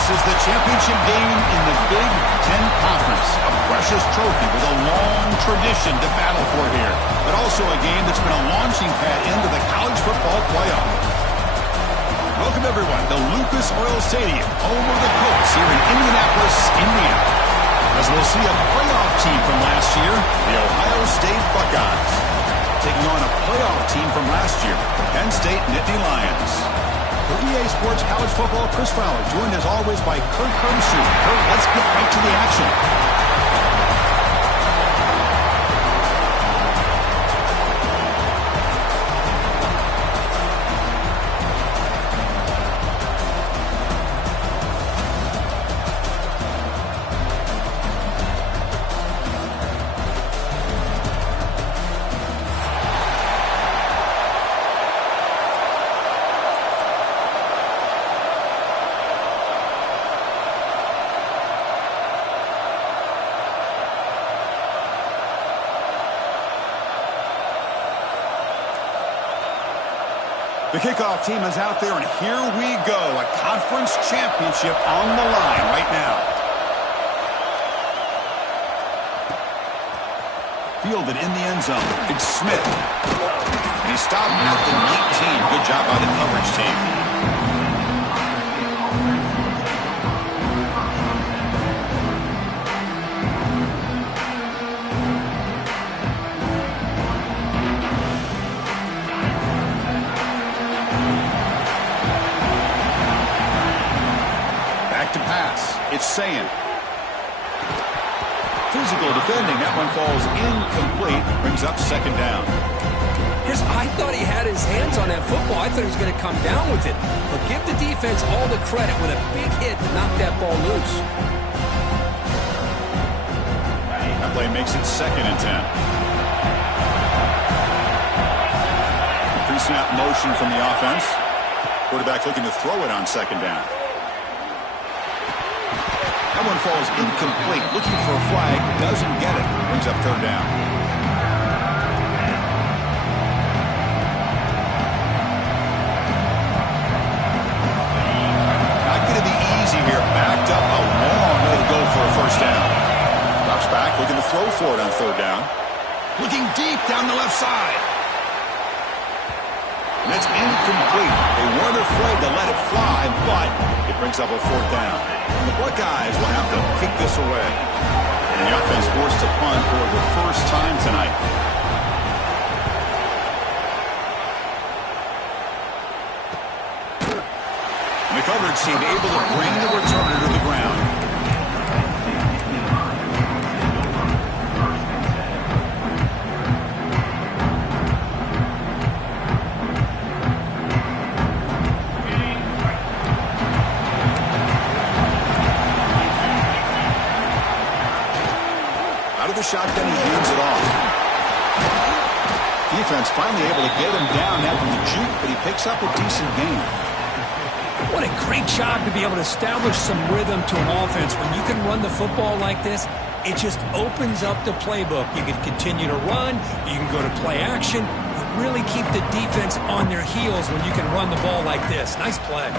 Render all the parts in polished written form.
This is the championship game in the Big Ten Conference. A precious trophy with a long tradition to battle for here. But also a game that's been a launching pad into the college football playoff. Welcome, everyone, to Lucas Oil Stadium, home of the Colts here in Indianapolis, Indiana. As we'll see a playoff team from last year, the Ohio State Buckeyes, taking on a playoff team from last year, the Penn State Nittany Lions. For EA Sports College Football, Chris Fowler, joined as always by Kurt Hermschuh. Kurt, let's get right to the action. The kickoff team is out there, and here we go. A conference championship on the line right now. Fielded in the end zone. It's Smith. And he stopped at the 19. Good job by the coverage team. To pass. It's Sayin. Physical defending. That one falls incomplete. Brings up second down. I thought he had his hands on that football. I thought he was going to come down with it. But give the defense all the credit with a big hit to knock that ball loose. That play makes it 2nd and 10. Pre-snap motion from the offense. Quarterback looking to throw it on 2nd down. That one falls incomplete. Looking for a flag. Doesn't get it. Brings up 3rd down. Not going to be easy here. Backed up a long way to go for a 1st down. Drops back. Looking to throw for it on 3rd down. Looking deep down the left side. And it's incomplete. They weren't afraid to let it fly, but it brings up a 4th down. The Buckeyes will have to kick this away. And the offense forced to punt for the first time tonight. And the coverage team able to bring the returner to the ground. Shotgun, he hands it off. Defense finally able to get him down after the juke, but he picks up a decent gain. What a great job to be able to establish some rhythm to an offense. When you can run the football like this, it just opens up the playbook. You can continue to run. You can go to play action. You really keep the defense on their heels when you can run the ball like this. Nice play.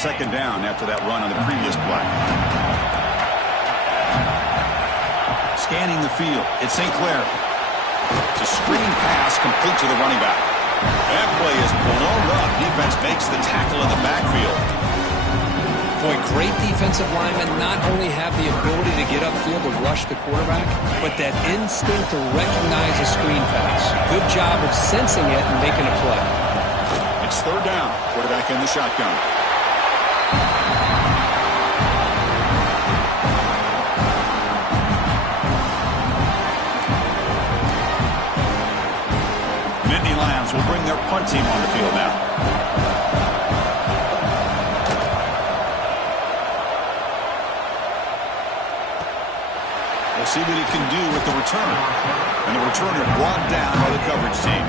2nd down after that run on the previous play. Scanning the field. It's St. Clair. It's a screen pass complete to the running back. That play is blown up. Defense makes the tackle in the backfield. Boy, great defensive linemen not only have the ability to get upfield to rush the quarterback, but that instinct to recognize a screen pass. Good job of sensing it and making a play. It's 3rd down. Quarterback in the shotgun. Nittany Lions will bring their punt team on the field now. We'll see what he can do with the return. And the returner brought down by the coverage team.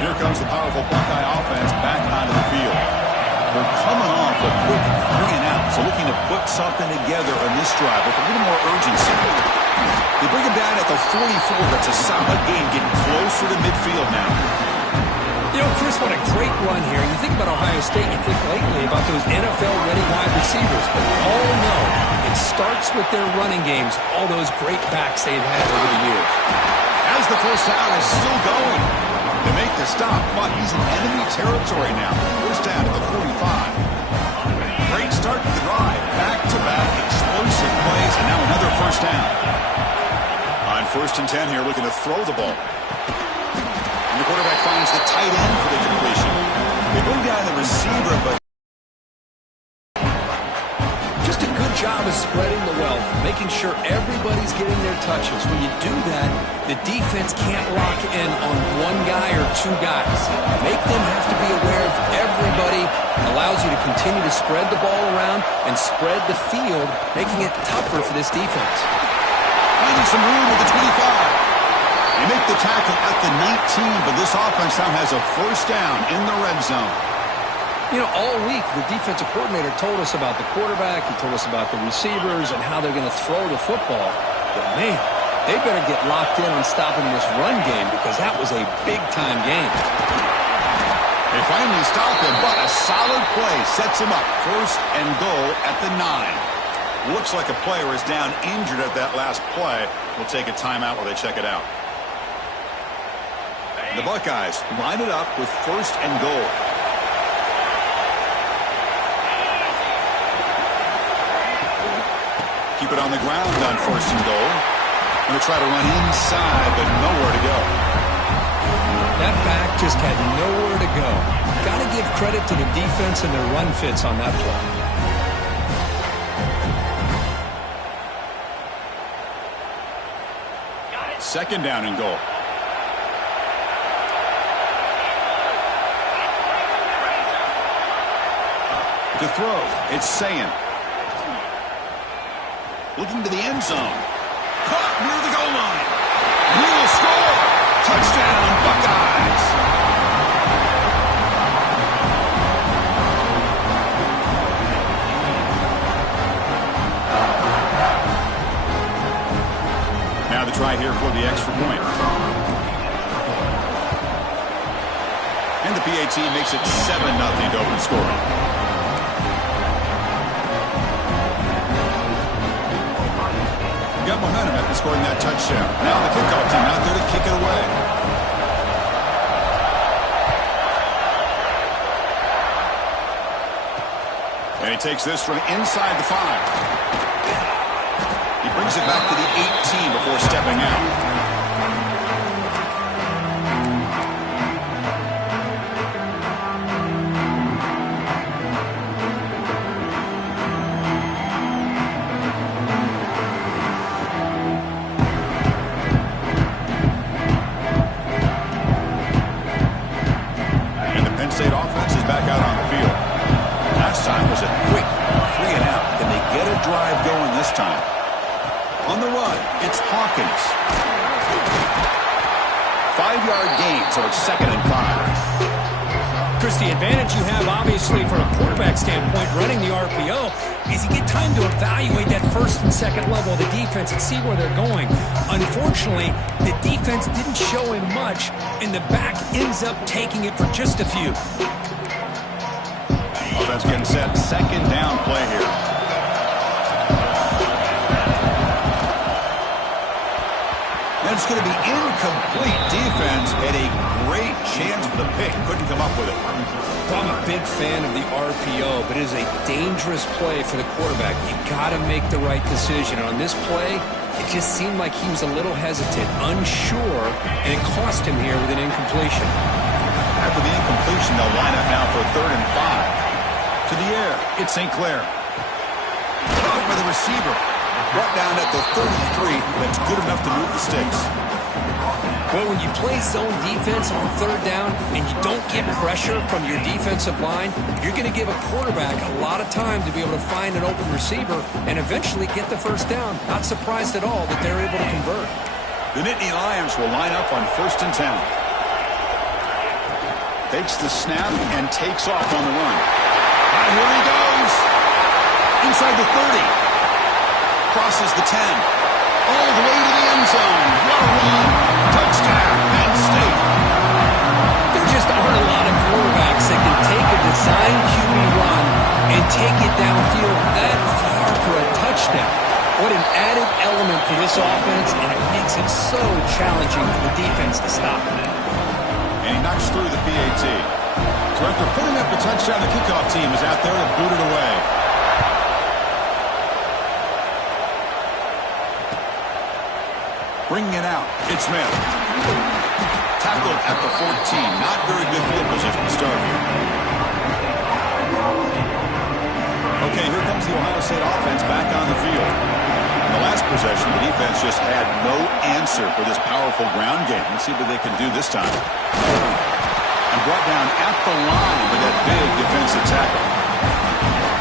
Here comes the powerful Buckeye offense back onto the field. They're coming off a quick 3-and-out. So looking to put something together on this drive with a little more urgency. They bring him down at the 44. That's a solid gain, getting closer to midfield now. You know, Chris, what a great run here. You think about Ohio State, you think lately about those NFL-ready wide receivers. But we all know it starts with their running games, all those great backs they've had over the years. As the first down is still going. They make the stop, but he's in enemy territory now. First down at the 45. Great start to the drive. Back-to-back explosive plays, and now another first down. On 1st and 10 here, looking to throw the ball. And the quarterback finds the tight end for the completion. They bring down the receiver, but just a good job of spreading the wealth, making sure everybody's getting their touches. When you do that, the defense can't lock in on one guy or two guys. Make them have to be aware of everybody. Allows you to continue to spread the ball around and spread the field, making it tougher for this defense. Finding some room with the 25. They make the tackle at the 19, but this offense now has a first down in the red zone. You know, all week, the defensive coordinator told us about the quarterback. He told us about the receivers and how they're going to throw the football. But, man, they better get locked in on stopping this run game because that was a big-time game. They finally stop him, but a solid play sets him up. First and goal at the 9. Looks like a player is down injured at that last play. We'll take a timeout while they check it out. The Buckeyes line it up with first and goal. Keep it on the ground on first and goal. Going to try to run inside, but nowhere to go. That back just had nowhere to go. Got to give credit to the defense and their run fits on that play. Second down and goal. To throw, it's Sayin. Looking to the end zone. Caught near the goal line. He will score. Touchdown, Buckeyes. Now the try here for the extra point. And the PAT makes it 7-0 to open scoring. Got momentum after scoring that touchdown. Now the kickoff team out there to kick it away. And he takes this from inside the 5. He brings it back to the 18 before stepping out. State offense is back out on the field. Last time was a quick 3 and out. Can they get a drive going this time? On the run, it's Hawkins. 5-yard gain, so it's 2nd and 5. Chris, the advantage you have, obviously, from a quarterback standpoint, running the RPO, is you get time to evaluate that first and second level of the defense and see where they're going. Unfortunately, the defense didn't show him much, and the back ends up taking it for just a few. Offense getting set. Second down play here. And it's going to be incomplete defense. Had a great chance for the pick. Couldn't come up with it. I'm a big fan of the RPO, but it is a dangerous play for the quarterback. You got to make the right decision. And on this play, it just seemed like he was a little hesitant, unsure, and it cost him here with an incompletion. After the incompletion, they'll line up now for 3rd and 5. To the air, it's St. Clair. Caught by the receiver. Brought down at the 33. That's good enough to move the sticks. Well, when you play zone defense on 3rd down and you don't get pressure from your defensive line, you're going to give a quarterback a lot of time to be able to find an open receiver and eventually get the first down. Not surprised at all that they're able to convert. The Nittany Lions will line up on 1st and 10. Takes the snap and takes off on the run. And here he goes. the 30. Crosses the 10. All the way to the end zone. What a run. Touchdown, Penn State. There just aren't a lot of quarterbacks that can take a design QB run and take it downfield that far for a touchdown. What an added element for this offense, and it makes it so challenging for the defense to stop him. And he knocks through the PAT. So after putting up the touchdown, the kickoff team is out there to boot it away. Bringing it out, it's Smith. Tackled at the 14. Not very good field position to start here. Okay, here comes the Ohio State offense back on the field. In the last possession, the defense just had no answer for this powerful ground game. Let's see what they can do this time. And brought down at the line with that big defensive tackle.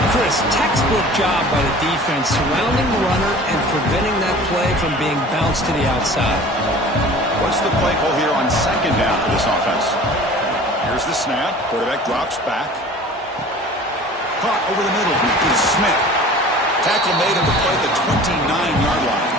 Chris, textbook job by the defense surrounding the runner and preventing that play from being bounced to the outside. What's the play call here on second down for this offense? Here's the snap. Quarterback drops back. Caught over the middle. It's Smith. Tackle made on the play at the 29-yard line.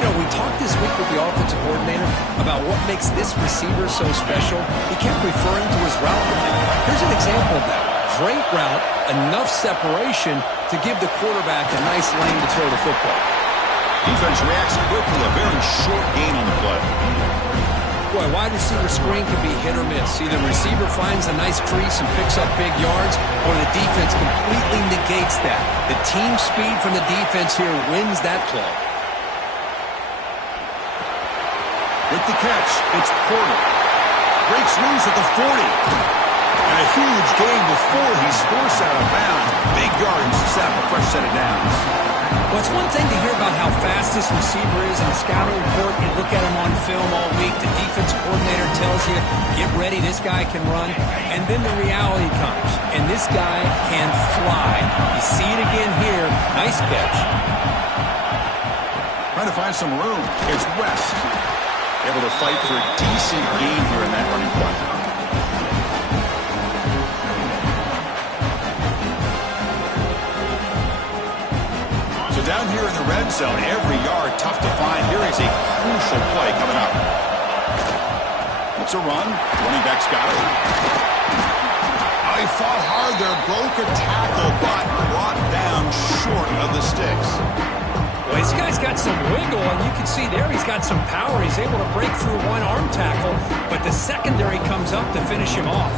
You know, we talked this week with the offensive coordinator about what makes this receiver so special. He kept referring to his route running. Here's an example of that. Great route, enough separation to give the quarterback a nice lane to throw the football. Defense reacts quickly. A very short gain on the play. Boy, wide receiver screen can be hit or miss. Either receiver finds a nice crease and picks up big yards, or the defense completely negates that. The team speed from the defense here wins that play. With the catch, it's Porter. Breaks loose at the 40. And a huge gain before he's forced out of bounds. Big yardage to set up a fresh set of downs. Well, it's one thing to hear about how fast this receiver is in the scouting report. You look at him on film all week. The defense coordinator tells you, get ready, this guy can run. And then the reality comes, and this guy can fly. You see it again here. Nice catch. Trying to find some room. It's West. Able to fight for a decent gain here in that running play. So down here in the red zone, every yard tough to find. Here is a crucial play coming up. It's a run. Running back's got it. Oh, he fought hard there. Broke a tackle, but brought down short of the sticks. Well, this guy's got some wiggle, and you can see there he's got some power. He's able to break through one arm tackle, but the secondary comes up to finish him off.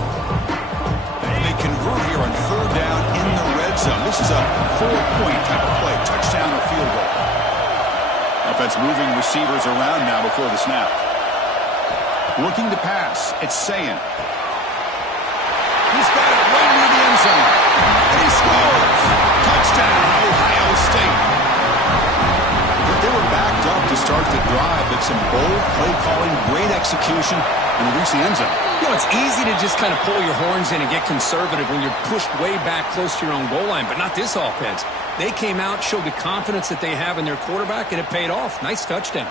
And they convert here on third down in the red zone. This is a 4-point type of play, touchdown or field goal. Offense moving receivers around now before the snap. Looking to pass, it's Sayin. He's got it right near the end zone. And he scores! Touchdown, Ohio State. They were backed up to start the drive, but some bold play calling, great execution, and reach the end zone. You know, it's easy to just kind of pull your horns in and get conservative when you're pushed way back close to your own goal line, but not this offense. They came out, showed the confidence that they have in their quarterback, and it paid off. Nice touchdown.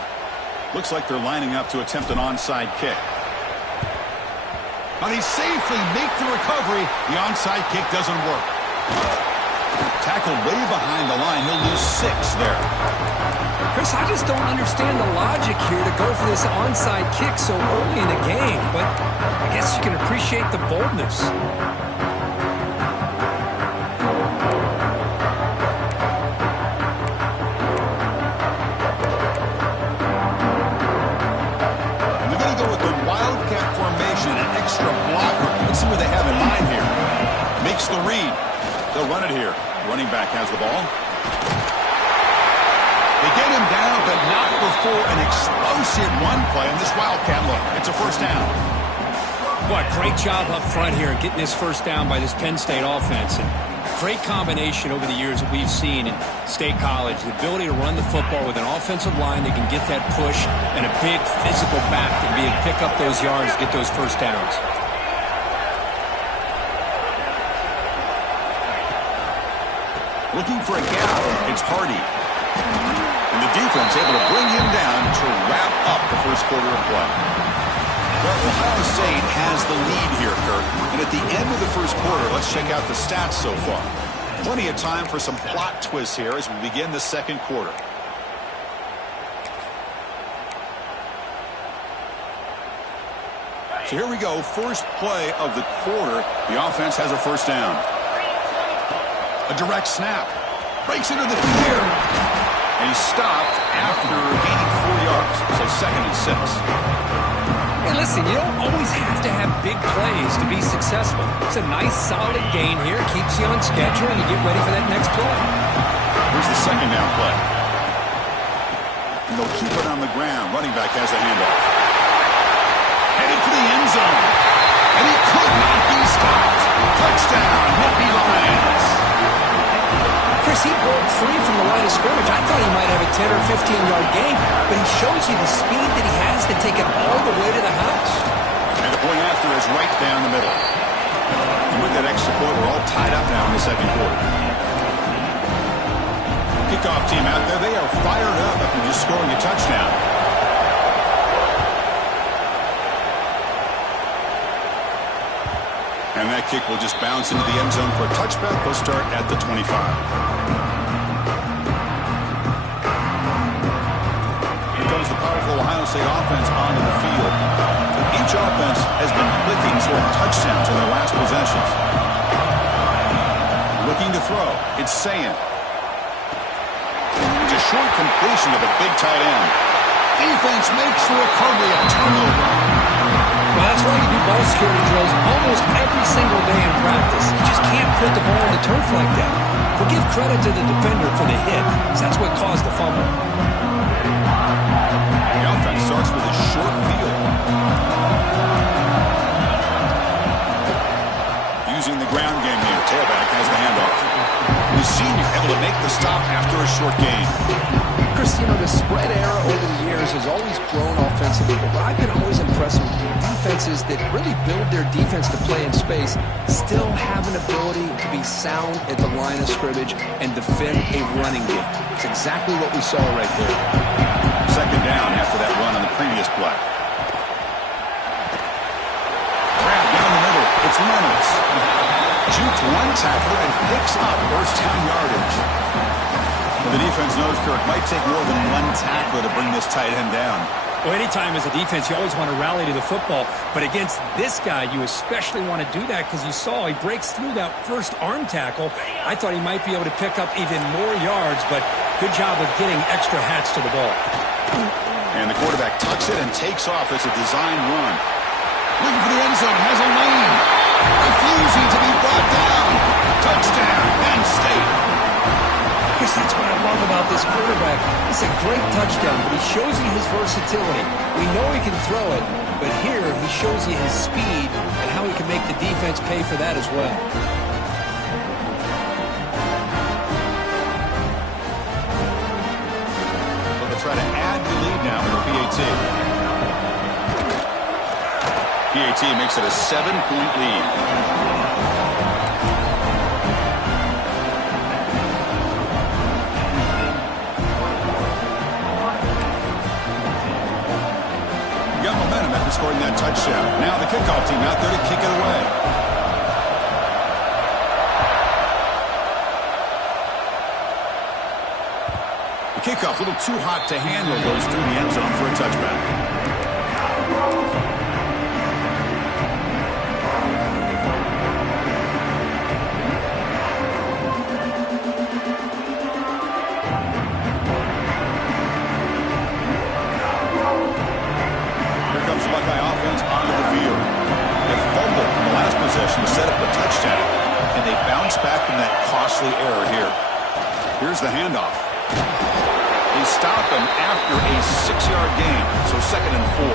Looks like they're lining up to attempt an onside kick. Now they safely make the recovery. The onside kick doesn't work. Tackled way behind the line. He'll lose 6 there. Chris, I just don't understand the logic here to go for this onside kick so early in the game, but I guess you can appreciate the boldness. And they're going to go with the Wildcat formation, an extra blocker. Let's see what they have in mind here. Makes the read. They'll run it here. Running back has the ball. They get him down, but not before an explosive run play on this Wildcat look. It's a first down. Boy, great job up front here getting this first down by this Penn State offense. And great combination over the years that we've seen in State College. The ability to run the football with an offensive line that can get that push and a big physical back to be able to pick up those yards, get those first downs. Looking for a gap. It's Hardy. And the defense able to bring him down to wrap up the first quarter of play. Well, Ohio State has the lead here, Kirk. And at the end of the first quarter, let's check out the stats so far. Plenty of time for some plot twists here as we begin the second quarter. So here we go, first play of the quarter. The offense has a first down. A direct snap. Breaks into the clear. And he's stopped after gaining 4 yards. So 2nd and 6. Hey, listen, you don't always have to have big plays to be successful. It's a nice, solid gain here. Keeps you on schedule, and you get ready for that next play. Here's the second down play. And they'll keep it on the ground. Running back has the handoff. Headed for the end zone. And he could not be stopped. Touchdown, Nittany Lions. Chris, he broke free from the line of scrimmage. I thought he might have a 10 or 15-yard gain, but he shows you the speed that he has to take it all the way to the house. And the point after is right down the middle. And with that extra point, we're all tied up now in the second quarter. Kickoff team out there, they are fired up after just scoring a touchdown. And that kick will just bounce into the end zone for a touchback. They'll start at the 25. Here comes the powerful Ohio State offense onto the field. Each offense has been clicking toward touchdowns in their last possessions. Looking to throw. It's Sayin. It's a short completion to the big tight end. Defense makes the recovery a turnover. Well, that's why you do ball security drills almost every single day in practice. You just can't put the ball on the turf like that. But give credit to the defender for the hit, because that's what caused the fumble. The offense starts with a short field. Using the ground game here. Tailback has the handoff. The senior able to make the stop after a short gain. Chris, you know, the spread era over the years has always grown offensively, but what I've been always impressed with defenses that really build their defense to play in space still have an ability to be sound at the line of scrimmage and defend a running game. It's exactly what we saw right there. Second down after that run on the previous play. Grab down the middle. It's Reynolds. Jukes one tackler and picks up first down yardage. The defense knows Kirk might take more than one tackler to bring this tight end down. Well, anytime as a defense, you always want to rally to the football. But against this guy, you especially want to do that because you saw he breaks through that first arm tackle. I thought he might be able to pick up even more yards, but good job of getting extra hats to the ball. And the quarterback tucks it and takes off as a design run. Looking for the end zone, has a lane. Refusing to be brought down. Touchdown, Penn State. Chris, that's what I love about this quarterback. It's a great touchdown, but he shows you his versatility. We know he can throw it, but here he shows you his speed and how he can make the defense pay for that as well. So they'll try to add the lead now with the PAT. PAT makes it a 7-point lead. Scoring that touchdown. Now the kickoff team out there to kick it away. The kickoff a little too hot to handle, goes through the end zone for a touchback. To set up a touchdown, and they bounce back from that costly error here. Here's the handoff. They stop him after a 6-yard gain, so 2nd and 4.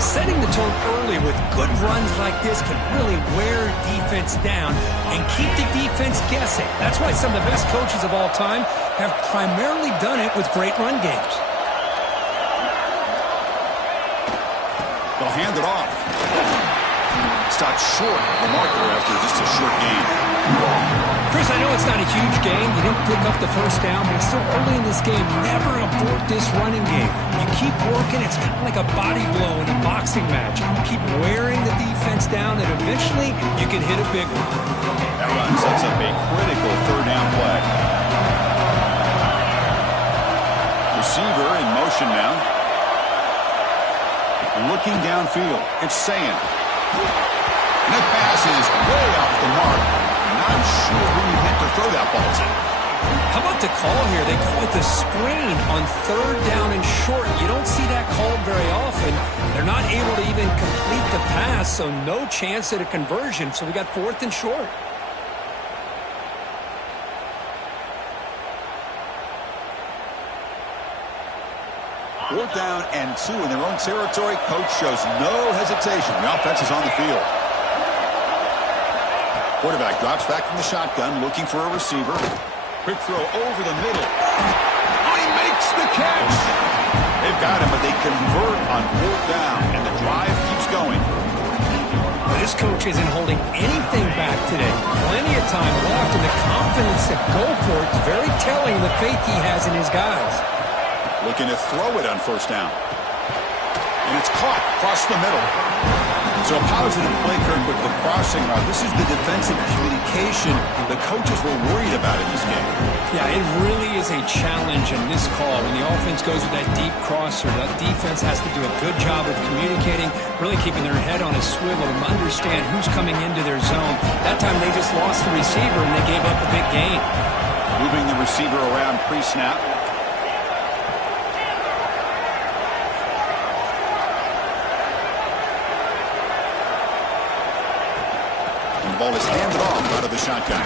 Setting the tone early with good runs like this can really wear defense down and keep the defense guessing. That's why some of the best coaches of all time have primarily done it with great run games. They'll hand it off. Stopped short of the marker after just a short gain. Chris, I know it's not a huge gain. You didn't pick up the first down, but it's still early in this game. Never abort this running game. You keep working. It's kind of like a body blow in a boxing match. You keep wearing the defense down, and eventually you can hit a big one. That run sets up a critical third down play. Receiver in motion now. Looking downfield. It's Saying. And that pass is way off the mark. Not sure who he meant to throw that ball to. How about the call here? They go with the screen on third down and short. You don't see that called very often. They're not able to even complete the pass, so no chance at a conversion. So we got fourth and short. Fourth down and 2 in their own territory. Coach shows no hesitation. The offense is on the field. Quarterback drops back from the shotgun, looking for a receiver. Quick throw over the middle. Oh, he makes the catch. They've got him, but they convert on fourth down, and the drive keeps going. This coach isn't holding anything back today. Plenty of time left, and the confidence to go for it is very telling of the faith he has in his guys. Looking to throw it on first down. And it's caught across the middle. So a positive play, Kirk, with the crossing route. This is the defensive communication the coaches were worried about in this game. Yeah, it really is a challenge in this call. When the offense goes with that deep crosser, that defense has to do a good job of communicating, really keeping their head on a swivel and understand who's coming into their zone. That time they just lost the receiver and they gave up a big gain. Moving the receiver around pre-snap. Ball is handed off out of the shotgun.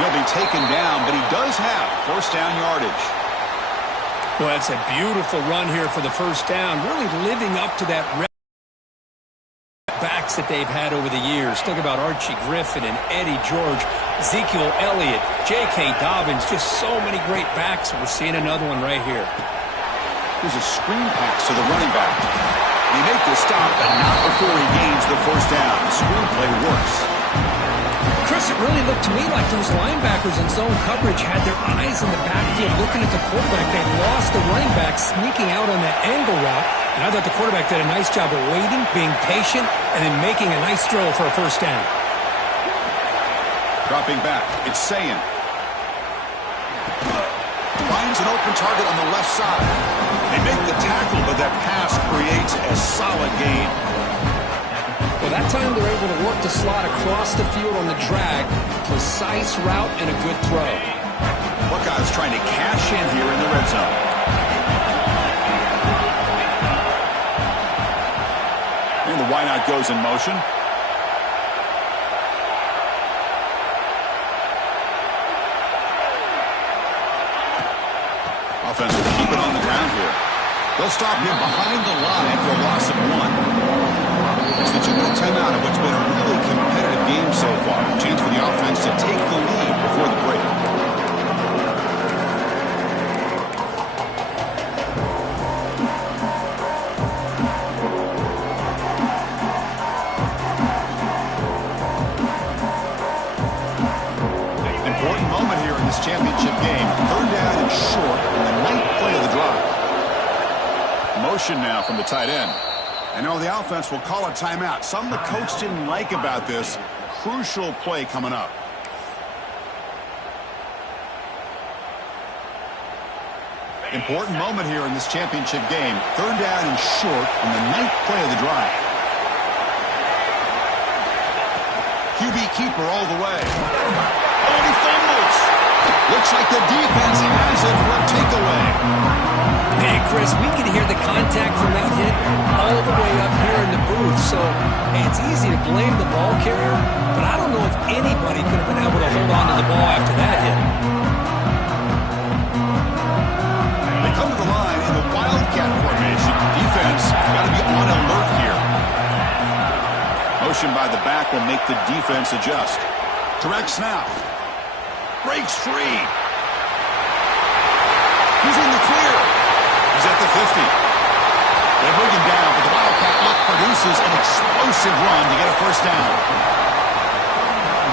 He'll be taken down, but he does have first down yardage. Well, that's a beautiful run here for the first down, really living up to that backs that they've had over the years. Think about Archie Griffin and Eddie George, Ezekiel Elliott, J.K. Dobbins, just so many great backs. We're seeing another one right here. Here's a screen pass to the running back. He makes the stop, but not before he gains the first down. The screenplay works. Chris, it really looked to me like those linebackers in zone coverage had their eyes in the backfield looking at the quarterback. They lost the running back sneaking out on that angle route. And I thought the quarterback did a nice job of waiting, being patient, and then making a nice throw for a first down. Dropping back, it's Saying. Finds an open target on the left side. They make the tackle, but that pass creates a solid gain. Well, that time they're able to work the slot across the field on the drag. Precise route and a good throw. Buckeyes trying to cash in here in the red zone. And the wideout goes in motion. Offense will keep it on the ground here. They'll stop him behind the line for a loss of 1. It's the 2-minute timeout of what's been a really competitive game so far. A chance for the offense to take the lead before the break. Important moment here in this championship game. Third down and short in the ninth play of the drive. Motion now from the tight end. And now the offense will call a timeout. Something the coach didn't like about this. Crucial play coming up. Important moment here in this championship game. Third down and short in the ninth play of the drive. QB keeper all the way. Oh, and he fumbles. Looks like the defense has it for a takeaway. Hey, Chris, we can hear the contact from that hit all the way up here in the booth. So, hey, it's easy to blame the ball carrier, but I don't know if anybody could have been able to hold on to the ball after that hit. They come to the line in the Wildcat formation. Defense got to be on alert here. Motion by the back will make the defense adjust. Direct snap. Breaks free. He's in the clear. He's at the 50. They bring him down, but the Wildcat look produces an explosive run to get a first down.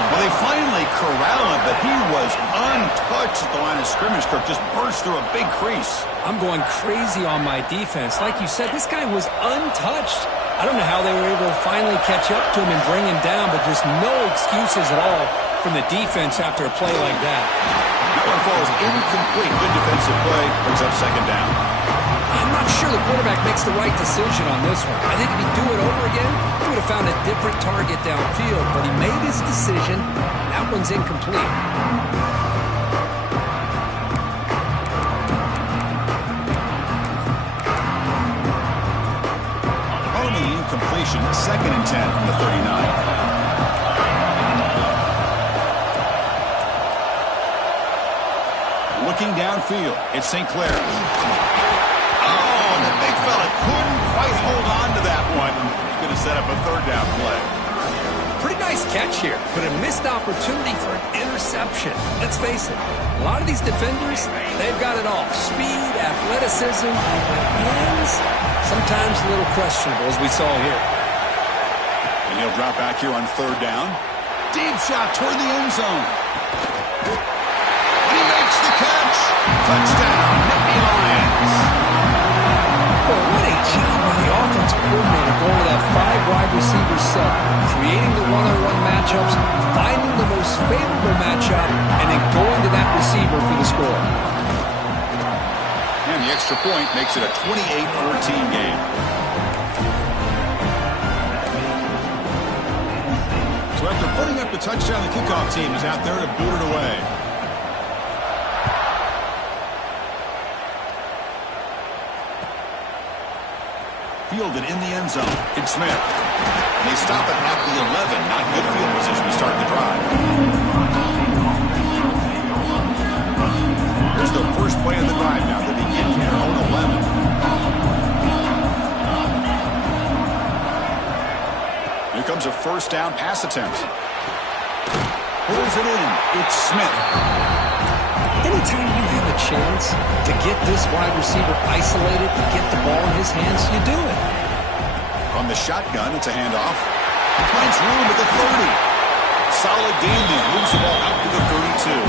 Well, they finally corral him, but he was untouched at the line of scrimmage. Kirk just burst through a big crease. I'm going crazy on my defense. Like you said, this guy was untouched. I don't know how they were able to finally catch up to him and bring him down, but just no excuses at all from the defense after a play like that. That one falls incomplete. Good defensive play. Brings up second down. I'm not sure the quarterback makes the right decision on this one. I think if he'd do it over again, he would have found a different target downfield, but he made his decision. That one's incomplete. Completion, 2nd and 10 from the 39. Looking downfield, it's St. Clair. Oh, the big fella couldn't quite hold on to that one. He's going to set up a 3rd down play. Pretty nice catch here, but a missed opportunity for an interception. Let's face it, a lot of these defenders, they've got it all. Speed, athleticism, hands, sometimes a little questionable, as we saw here. And he'll drop back here on 3rd down. Deep shot toward the end zone. And he makes the catch. Touchdown, Nittany Lions. Well, what a job by the offensive coordinator going to that 5-wide receiver set, creating the one-on-one matchups, finding the most favorable matchup, and then going to that receiver for the score. And the extra point makes it a 28-14 game. So after putting up the touchdown, the kickoff team is out there to boot it away. Fielded in the end zone. It's Smith. And they stop it at the 11. Not good field position to start the drive. Here's the first play of the drive now. They begin from their own 11. Here comes a 1st down pass attempt. Pulls it in. It's Smith. Anytime you have a chance to get this wide receiver isolated, to get the ball in his hands, you do it. On the shotgun, it's a handoff. Finds room at the 30. Solid gain there. Moves the ball out to the 32.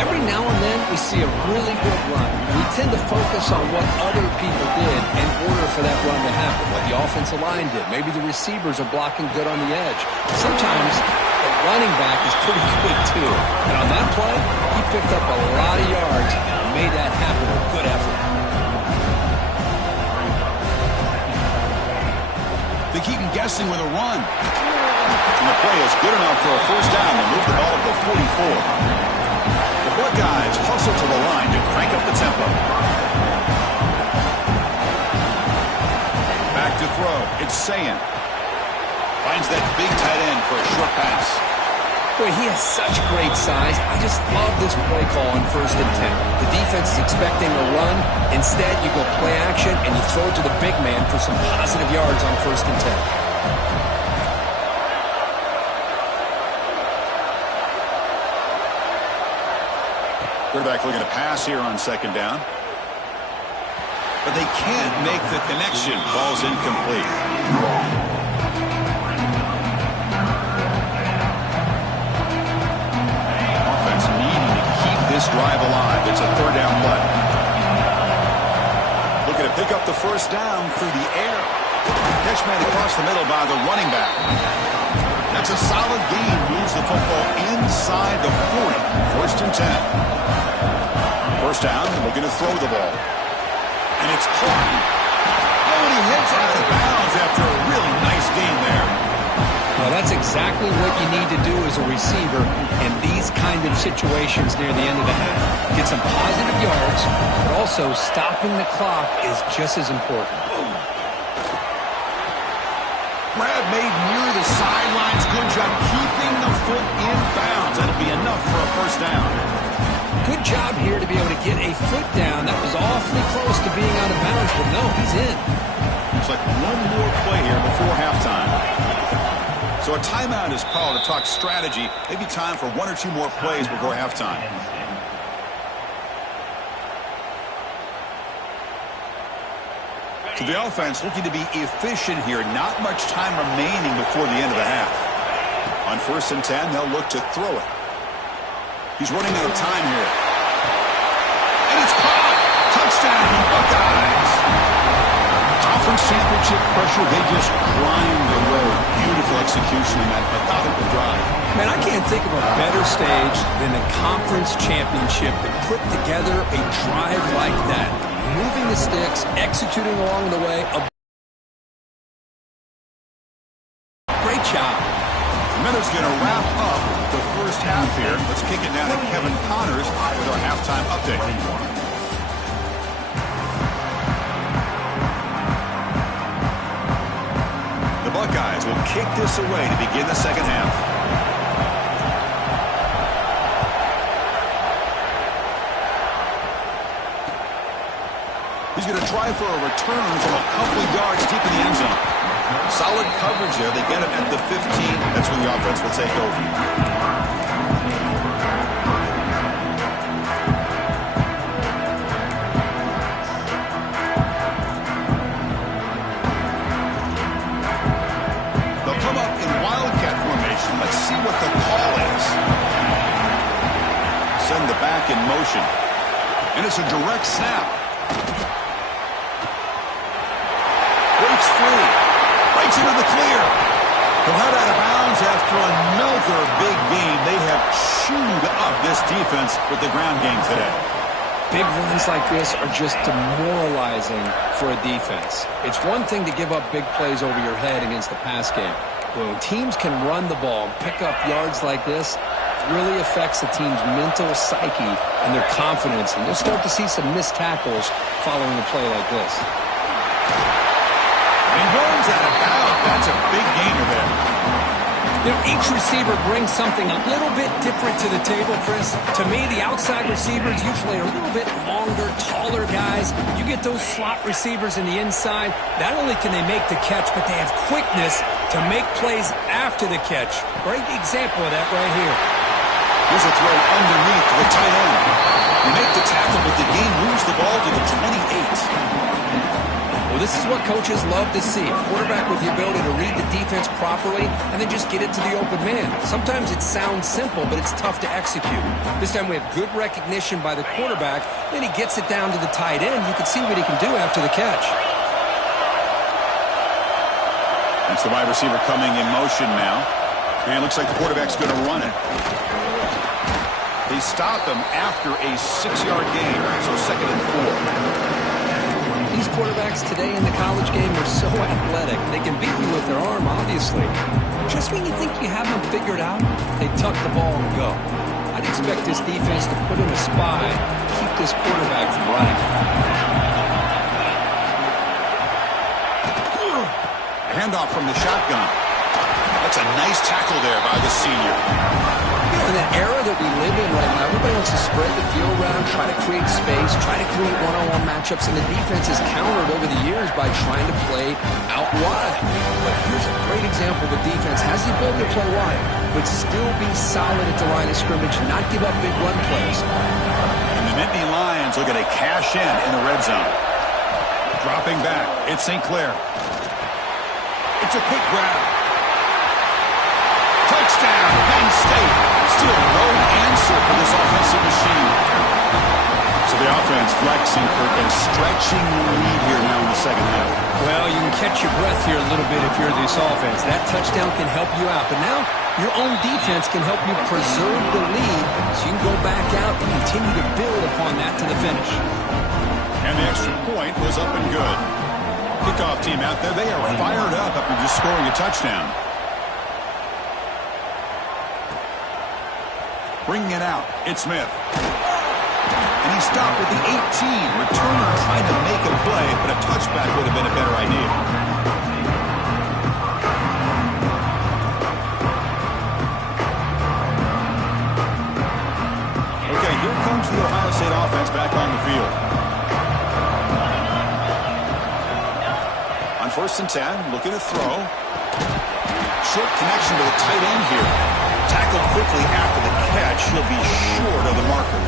Every now and then, we see a really good run. We tend to focus on what other people did in order for that run to happen, what the offensive line did. Maybe the receivers are blocking good on the edge. Sometimes the running back is pretty good, too. And on that play, he picked up a lot of yards and made that happen with good effort. They keep him guessing with a run. And the play is good enough for a 1st down. They move the ball to the 44. The Buckeyes hustle to the line to crank up the tempo. Back to throw. It's Sayan. Finds that big tight end for a short pass. Boy, he has such great size. I just love this play call on 1st and 10. The defense is expecting a run. Instead, you go play action and you throw it to the big man for some positive yards on 1st and 10. Quarterback looking to pass here on 2nd down. But they can't make the connection. Ball's incomplete. Offense needing to keep this drive alive. It's a 3rd down play. Looking to pick up the 1st down through the air. Catch made across the middle by the running back. That's a solid gain. Moves the football inside the 40. 1st and 10. 1st down, looking to throw the ball. And it's caught. Oh, and he hits out of bounds after a really nice gain there. Well, that's exactly what you need to do as a receiver in these kind of situations near the end of the half. Get some positive yards, but also stopping the clock is just as important. Grab made near the sidelines. Good job keeping the foot in bounds. That'll be enough for a 1st down. Good job here to be able to get a foot down. That was awfully close to being out of bounds, but no, he's in. Looks like one more play here before halftime. So a timeout is called to talk strategy. Maybe time for 1 or 2 more plays before halftime. So the offense looking to be efficient here. Not much time remaining before the end of the half. On 1st and 10, they'll look to throw it. He's running out of time here. And it's caught. Touchdown, Buckeyes. Some championship pressure, they just grind away. Beautiful execution in that methodical drive. Man, I can't think of a better stage than a conference championship to put together a drive like that. Moving the sticks, executing along the way. Great job. And then it's going to wrap up the first half here. Let's kick it down to Kevin Connors with our halftime update. The Buckeyes will kick this away to begin the second half. He's going to try for a return from a couple of yards deep in the end zone. Solid coverage there. They get him at the 15. That's when the offense will take over. They'll come up in Wildcat formation. Let's see what the call is. Send the back in motion. And it's a direct snap. Breaks free. Breaks into the clear. He'll head out of bounds after another big game. They have chewed up this defense with the ground game today. Big runs like this are just demoralizing for a defense. It's one thing to give up big plays over your head against the pass game. When teams can run the ball and pick up yards like this, it really affects the team's mental psyche and their confidence. And you'll start to see some missed tackles following a play like this. And runs out of bounds. That's a big gainer there. You know, each receiver brings something a little bit different to the table, Chris. To me, the outside receivers usually are a little bit longer, taller guys. You get those slot receivers in the inside. Not only can they make the catch, but they have quickness to make plays after the catch. Great example of that right here. Here's a throw underneath to the tight end. You make the tackle, but the game moves the ball to the 28. Well, this is what coaches love to see. A quarterback with the ability to read the defense properly and then just get it to the open man. Sometimes it sounds simple, but it's tough to execute. This time we have good recognition by the quarterback. Then he gets it down to the tight end. You can see what he can do after the catch. That's the wide receiver coming in motion now. And it looks like the quarterback's going to run it. They stop him after a 6-yard gain, so 2nd and 4. These quarterbacks today in the college game are so athletic. They can beat you with their arm, obviously. Just when you think you have them figured out, they tuck the ball and go. I'd expect this defense to put in a spy, keep this quarterback from running. A handoff from the shotgun. That's a nice tackle there by the senior. In the era that we live in right now, everybody wants to spread the field around, try to create space, try to create one-on-one matchups, and the defense has countered over the years by trying to play out wide. But here's a great example. The defense has the ability to play wide, but still be solid at the line of scrimmage, not give up big run plays. And the Nittany Lions looking to cash in the red zone. Dropping back, it's St. Clair. It's a quick grab. Touchdown, Penn State. Still no answer for this offensive machine. So the offense flexing, Kirk, and stretching the lead here now in the second half. Well, you can catch your breath here a little bit if you're this offense. That touchdown can help you out. But now your own defense can help you preserve the lead so you can go back out and continue to build upon that to the finish. And the extra point was up and good. Kickoff team out there, they are fired up after just scoring a touchdown. Bringing it out, it's Smith. And he stopped at the 18. Returner trying to make a play, but a touchback would have been a better idea. Okay, here comes the Ohio State offense back on the field. On 1st and 10, looking to throw. Short connection to the tight end here. Tackled quickly after the catch. He'll be short of the marker.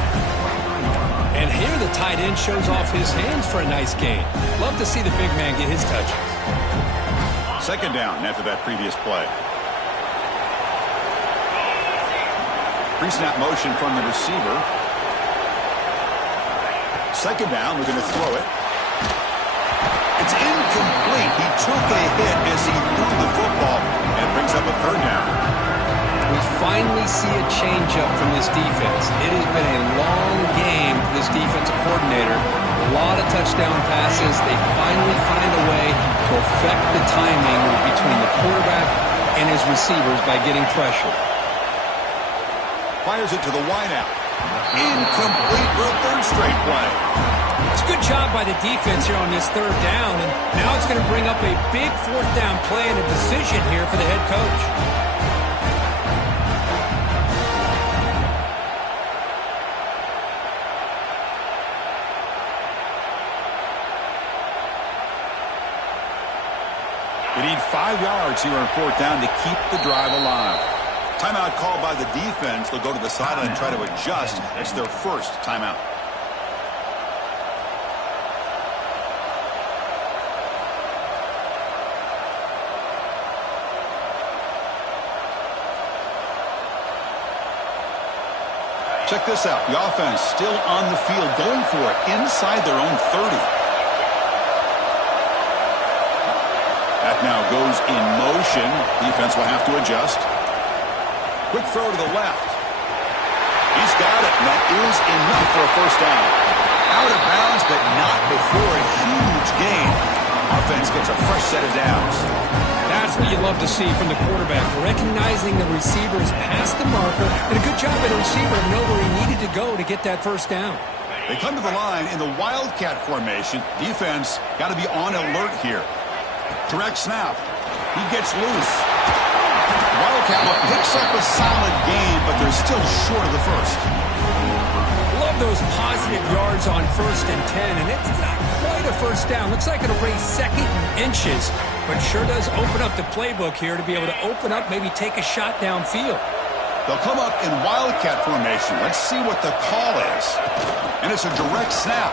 And here the tight end shows off his hands for a nice gain. Love to see the big man get his touches. 2nd down after that previous play. Pre-snap motion from the receiver. 2nd down, looking to throw it. It's incomplete. He took a hit as he threw the football and brings up a third down. We finally see a change-up from this defense. It has been a long game for this defensive coordinator. A lot of touchdown passes. They finally find a way to affect the timing between the quarterback and his receivers by getting pressure. Fires it to the wideout. Incomplete for a third straight play. It's a good job by the defense here on this third down, and now it's going to bring up a big fourth down play and a decision here for the head coach. We need 5 yards here on fourth down to keep the drive alive. Timeout called by the defense. They'll go to the sideline and try to adjust. It's their first timeout. Check this out. The offense still on the field, going for it inside their own 30. That now goes in motion. Defense will have to adjust. Quick throw to the left. He's got it, and that is enough for a first down. Out of bounds, but not before a huge gain. Offense gets a fresh set of downs. That's what you love to see from the quarterback, recognizing the receiver's past the marker, and a good job by the receiver to know where he needed to go to get that first down. They come to the line in the Wildcat formation. Defense got to be on alert here. Direct snap. He gets loose. Wildcat picks up a solid gain, but they're still short of the first. Love those positive yards on 1st and 10, and it's not quite a first down. Looks like it'll raise second in inches, but sure does open up the playbook here to be able to open up, maybe take a shot downfield. They'll come up in Wildcat formation. Let's see what the call is. And it's a direct snap.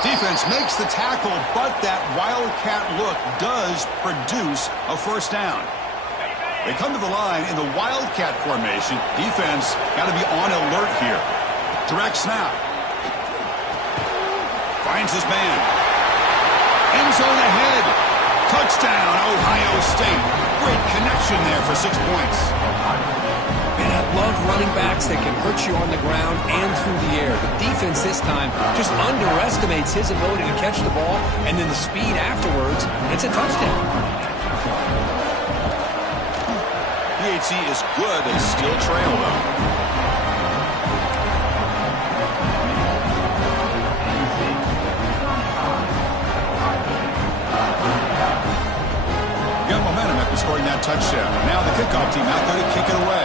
Defense makes the tackle, but that Wildcat look does produce a first down. They come to the line in the Wildcat formation. Defense got to be on alert here. Direct snap. Finds his man. End zone ahead. Touchdown, Ohio State. Great connection there for 6 points. Man, I love running backs that can hurt you on the ground and through the air. The defense this time just underestimates his ability to catch the ball, and then the speed afterwards, it's a touchdown. PHC is good, they still trail though. Got momentum after scoring that touchdown. Now the kickoff team out there to kick it away.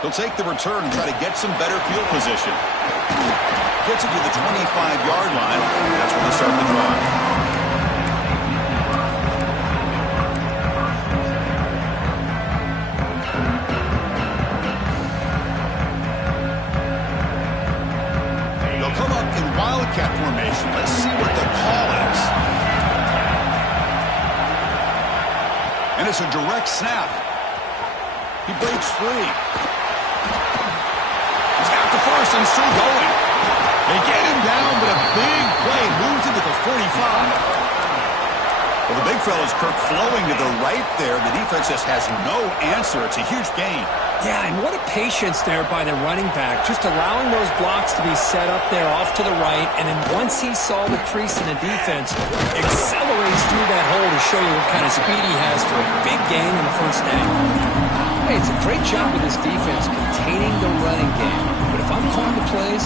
He'll take the return and try to get some better field position. Gets it to the 25-yard line. That's where they start the drive. They'll come up in Wildcat formation. Let's see what the call is. And it's a direct snap. He breaks free. He's got the first and still going. They get him down, but a big play moves into the 45. Well, the big fella's Kirk flowing to the right there. The defense just has no answer. It's a huge gain. Yeah, and what a patience there by the running back, just allowing those blocks to be set up there off to the right, and then once he saw the crease in the defense, accelerates through that hole to show you what kind of speed he has for a big gain in the first down. Hey, it's a great job with this defense containing the running game. But if I'm calling the plays,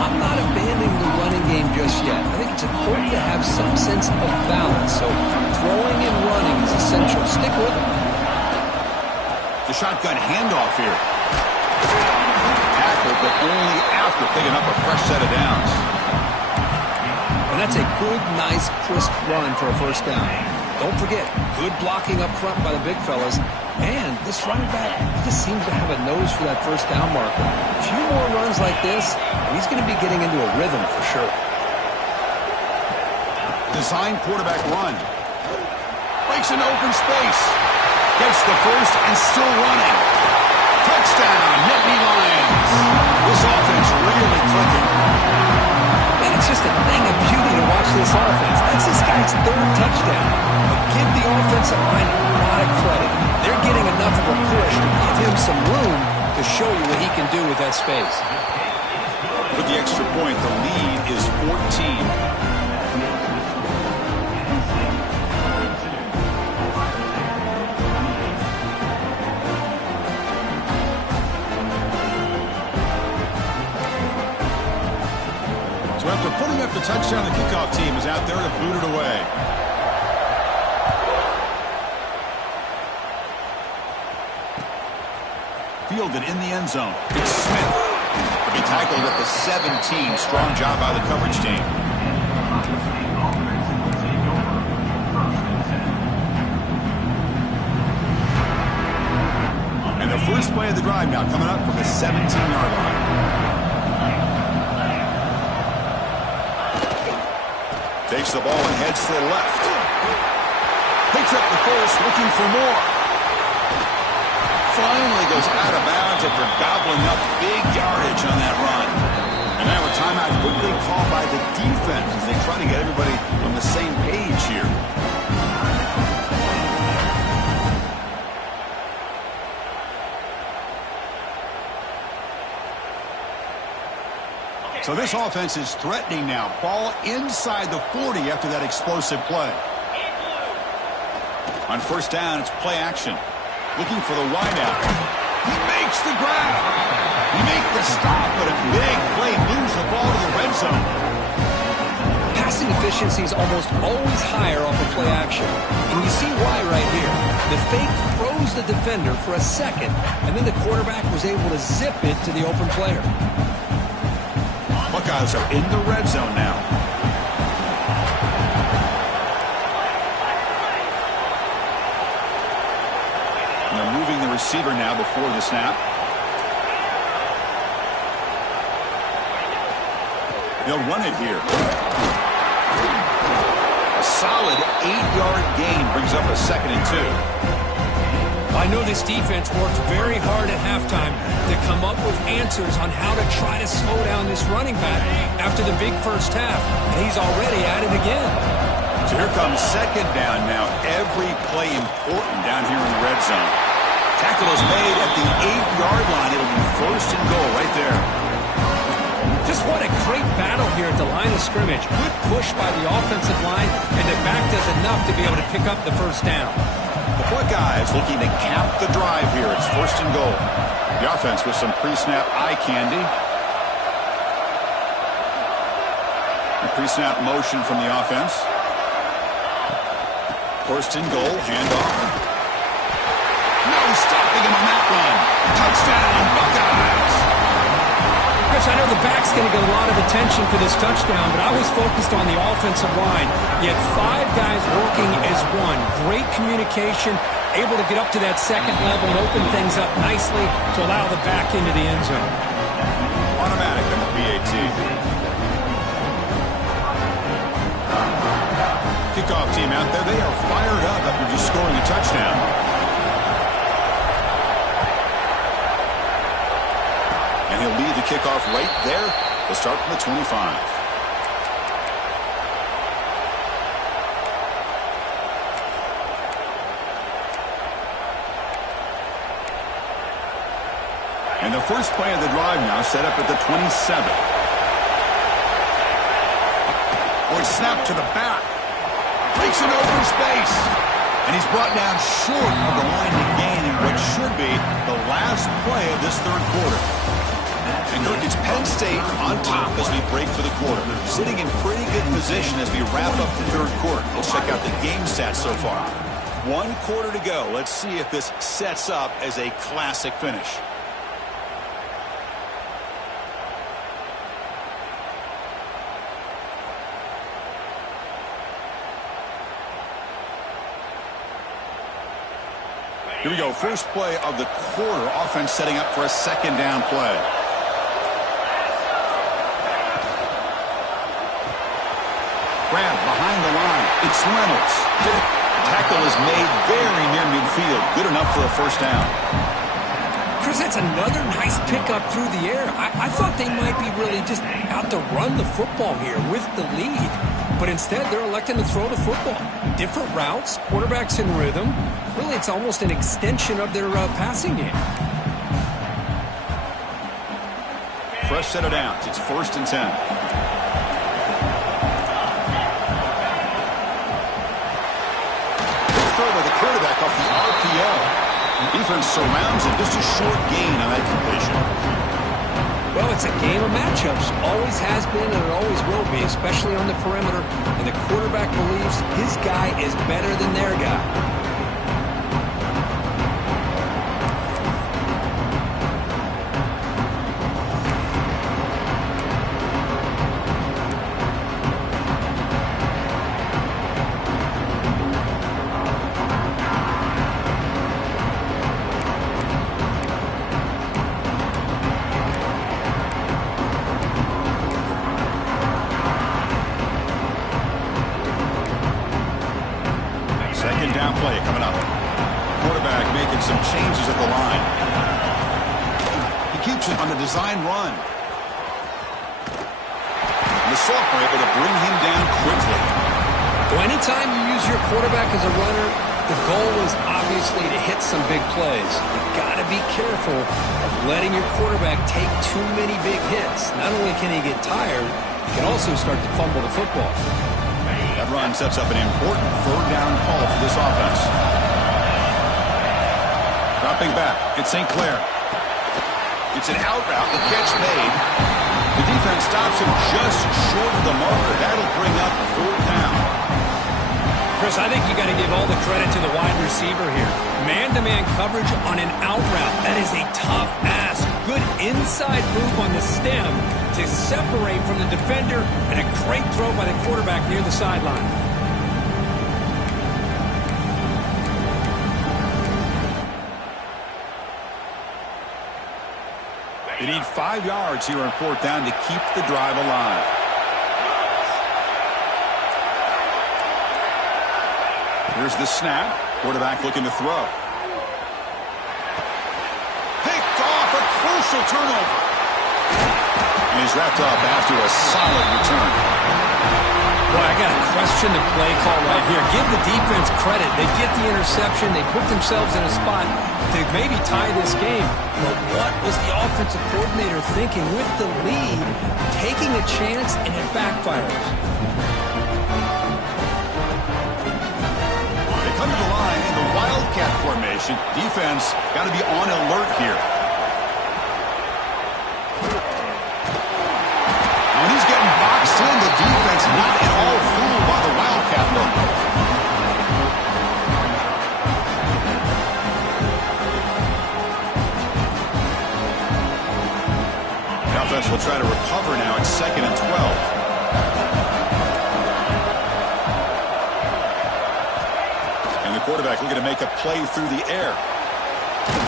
I'm not abandoning the running game just yet. I think it's important to have some sense of balance. So throwing and running is essential. Stick with it. The shotgun handoff here. Tackle, but only after picking up a fresh set of downs. And that's a good, nice, crisp run for a first down. Don't forget, good blocking up front by the big fellas. And this running back, he just seems to have a nose for that first down marker. A few more runs like this, and he's going to be getting into a rhythm for sure. Design quarterback run. Breaks an open space. Gets the first and still running. Touchdown, Nittany Lions. This offense really clicking. And it's just a thing of beauty to watch this offense. That's this guy's third touchdown. But give the offensive line a lot of credit. They're getting enough of a push to give him some room to show you what he can do with that space. With the extra point, the lead is 14. So after putting up the touchdown, the kickoff team is out there to boot it away. Fielded in the end zone. It's Smith. To be tackled at the 17. Strong job by the coverage team. And the first play of the drive now coming up from the 17-yard line. Takes the ball and heads to the left. Picks up the first, looking for more. Finally goes out of bounds after gobbling up big yardage on that run. And now a timeout quickly called by the defense as they try to get everybody on the same page here. So this offense is threatening now. Ball inside the 40 after that explosive play. On first down, it's play action. Looking for the wideout. He makes the grab. He makes the stop, but a big play moves the ball to the red zone. Passing efficiency is almost always higher off of play action. And you see why right here. The fake throws the defender for a second, and then the quarterback was able to zip it to the open player. Buckeyes are in the red zone now. And they're moving the receiver now before the snap. They'll run it here. A solid 8-yard gain brings up a 2nd and 2. I know this defense worked very hard at halftime to come up with answers on how to try to slow down this running back after the big first half, and he's already at it again. So here comes second down now. Every play important down here in the red zone. Tackle is made at the 8-yard line. It'll be first and goal right there. Just what a great battle here at the line of scrimmage. Good push by the offensive line, and the back does enough to be able to pick up the first down. The Buckeyes looking to cap the drive here. It's first and goal. The offense with some pre-snap eye candy. A pre-snap motion from the offense. First and goal, handoff. No stopping him on that run. Touchdown, Buckeyes. Chris, I know the back's going to get a lot of attention for this touchdown, but I was focused on the offensive line. You had 5 guys working as one. Great communication, able to get up to that second level and open things up nicely to allow the back into the end zone. Automatic on the PAT. Kickoff team out there, they are fired up after just scoring a touchdown. And he'll lead the kickoff right there. They'll start from the 25. And the first play of the drive now set up at the 27. Boy, snap to the back. Breaks an open space. And he's brought down short of the line to gain in what should be the last play of this third quarter. And Kirk, it's Penn State on top as we break for the quarter. Sitting in pretty good position as we wrap up the third quarter. Let's check out the game stats so far. 1 quarter to go. Let's see if this sets up as a classic finish. Here we go. First play of the quarter. Offense setting up for a second down play. Grab behind the line. It's Reynolds. Tackle is made very near midfield. Good enough for a first down. Chris, that's another nice pickup through the air. I thought they might be really just out to run the football here with the lead. But instead, they're electing to throw the football. Different routes, quarterbacks in rhythm. Really, it's almost an extension of their passing game. Fresh set of downs. It's 1st and 10. Good throw by the quarterback off the RPO. Defense surrounds him. Just a short gain on that completion. Well, it's a game of matchups. Always has been and it always will be, especially on the perimeter. And the quarterback believes his guy is better than their guy. Second down play coming up. Quarterback making some changes at the line. He keeps it on the design run. And the sophomore able to bring him down quickly. So anytime you use your quarterback as a runner, the goal is obviously to hit some big plays. You've got to be careful of letting your quarterback take too many big hits. Not only can he get tired, he can also start to fumble the football. That run sets up an important 3rd down call for this offense. Dropping back, it's St. Clair. It's an out route, the catch made. The defense stops him just short of the marker. That'll bring up 4th down. Chris, I think you got to give all the credit to the wide receiver here. Man-to-man coverage on an out route. That is a tough ask. Good inside move on the stem to separate from the defender, and a great throw by the quarterback near the sideline. They need 5 yards here on 4th down to keep the drive alive. Here's the snap. Quarterback looking to throw. Picked off, a crucial turnover. And he's wrapped up after a solid return. Boy, I got to question the play call right here. Give the defense credit. They get the interception. They put themselves in a spot to maybe tie this game. But what was the offensive coordinator thinking with the lead, taking a chance, and it backfires? They come to the line in the Wildcat formation. Defense got to be on alert here. When he's getting boxed in, the defense not at all fooled by the Wildcat look. The offense will try to recover now at 2nd and 12. And the quarterback looking to make a play through the air.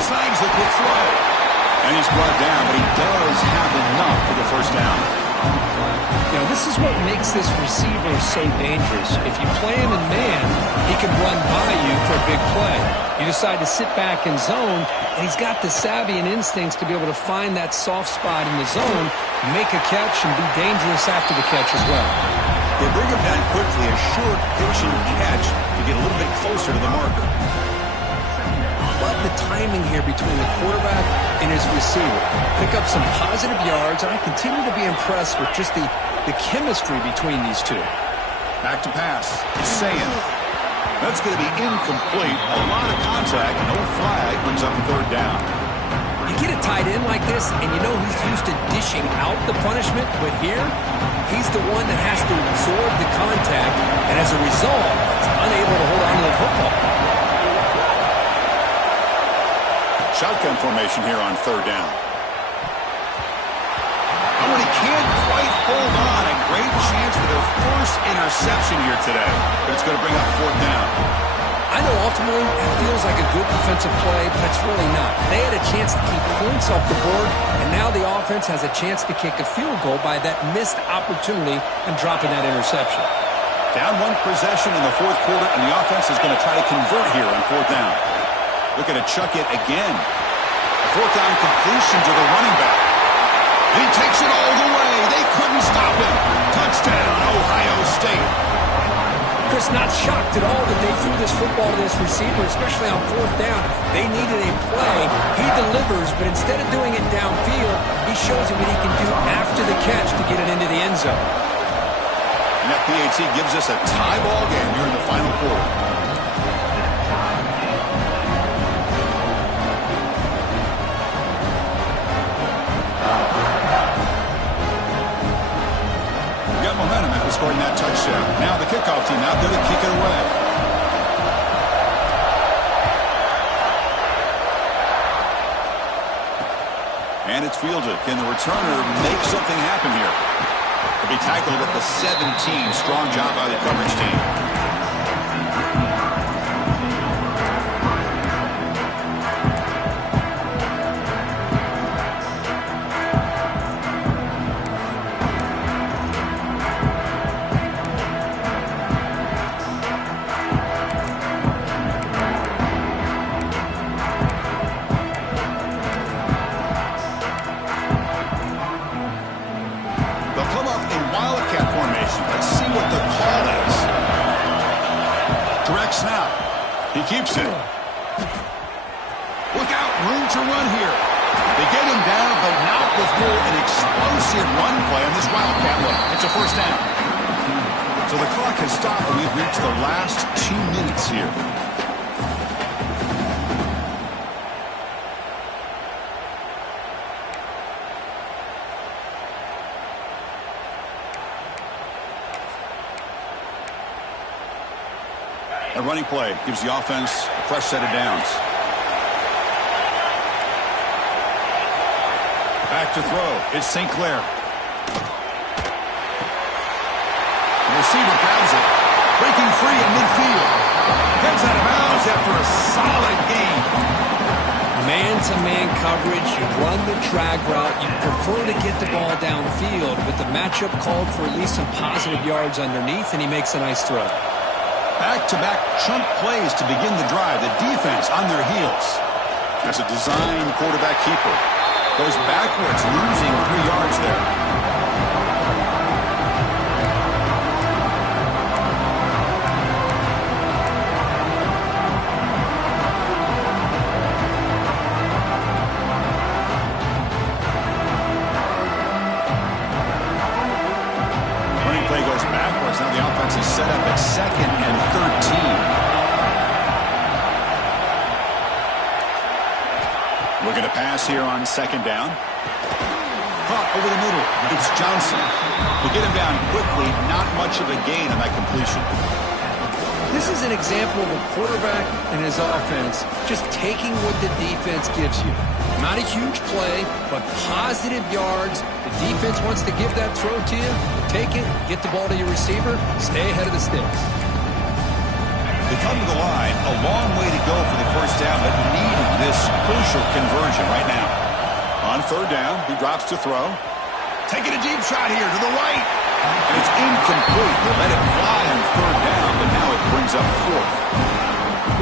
Signs the quick throw. And he's brought down, but he does have enough for the 1st down. You know, this is what makes this receiver so dangerous. If you play him in man, he can run by you for a big play. You decide to sit back in zone, and he's got the savvy and instincts to be able to find that soft spot in the zone, make a catch, and be dangerous after the catch as well. They bring him down quickly, a short pitch and catch to get a little bit closer to the marker. Love the timing here between the quarterback and his receiver. Pick up some positive yards, and I continue to be impressed with just the chemistry between these two. Back to pass. Saying that's going to be incomplete. A lot of contact. No flag. Brings up 3rd down. You get a tight end like this, and you know he's used to dishing out the punishment, but here, he's the one that has to absorb the contact, and as a result, is unable to hold on to the football. Shotgun formation here on 3rd down. Oh, and he can't quite hold on. A great chance for their first interception here today, but it's going to bring up 4th down. I know ultimately it feels like a good defensive play, but it's really not. They had a chance to keep points off the board, and now the offense has a chance to kick a field goal by that missed opportunity and dropping that interception. Down 1 possession in the 4th quarter, and the offense is going to try to convert here on 4th down. Looking to chuck it again. A Fourth down completion to the running back. And he takes it all the way. They couldn't stop him. Touchdown, Ohio State. Chris, not shocked at all that they threw this football to this receiver, especially on fourth down. They needed a play. He delivers, but instead of doing it downfield, he shows him what he can do after the catch to get it into the end zone. And that PAT gives us a tie ball game here in the final quarter. Got momentum after scoring that touchdown. Now the kickoff team out there to kick it away. And it's fielded. Can the returner make something happen here? He'll be tackled at the 17. Strong job by the coverage team. Keeps it. Look out, room to run here. They get him down, but not before an explosive run play on this Wildcat look. It's a first down. So the clock has stopped, and we've reached the last 2 minutes here. A running play gives the offense a fresh set of downs. Back to throw. It's St. Clair. The receiver grabs it. Breaking free in midfield. Heads out of bounds after a solid gain. Man-to-man coverage. You run the drag route. You prefer to get the ball downfield, but the matchup called for at least some positive yards underneath, and he makes a nice throw. Back-to-back chunk plays to begin the drive. The defense on their heels. That's a design quarterback keeper. Goes backwards, losing 3 yards there. Running play goes backwards. Now the offense is set up at 2nd and 13. Looking to pass here on 2nd down. Caught over the middle. It's Johnson. To get him down quickly, not much of a gain on that completion. This is an example of a quarterback and his offense just taking what the defense gives you. Not a huge play, but positive yards. The defense wants to give that throw to you. Take it, get the ball to your receiver, stay ahead of the sticks. They come to the line, a long way to go for the first down, but needing this crucial conversion right now. On 3rd down, he drops to throw. Taking a deep shot here to the right. And it's incomplete. They let it fly on 3rd down, but now it brings up 4th.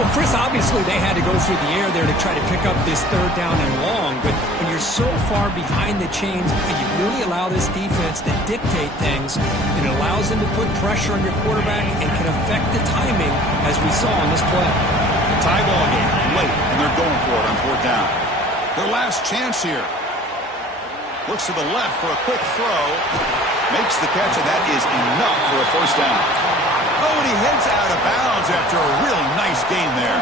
Well, Chris, obviously they had to go through the air there to try to pick up this 3rd down and long, but when you're so far behind the chains, you really allow this defense to dictate things, and it allows them to put pressure on your quarterback and can affect the timing, as we saw on this play. Tie ball game late, and they're going for it on 4th down. Their last chance here. Looks to the left for a quick throw. Makes the catch, and that is enough for a first down. Oh, and he heads out of bounds after a real nice gain there.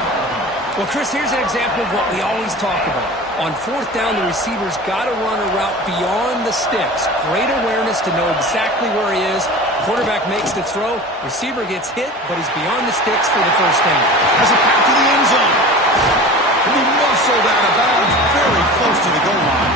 Well, Chris, here's an example of what we always talk about. On 4th down, the receiver's got to run a route beyond the sticks. Great awareness to know exactly where he is. Quarterback makes the throw. Receiver gets hit, but he's beyond the sticks for the first down. Has a pass to the end zone. And he muscled out of bounds very close to the goal line.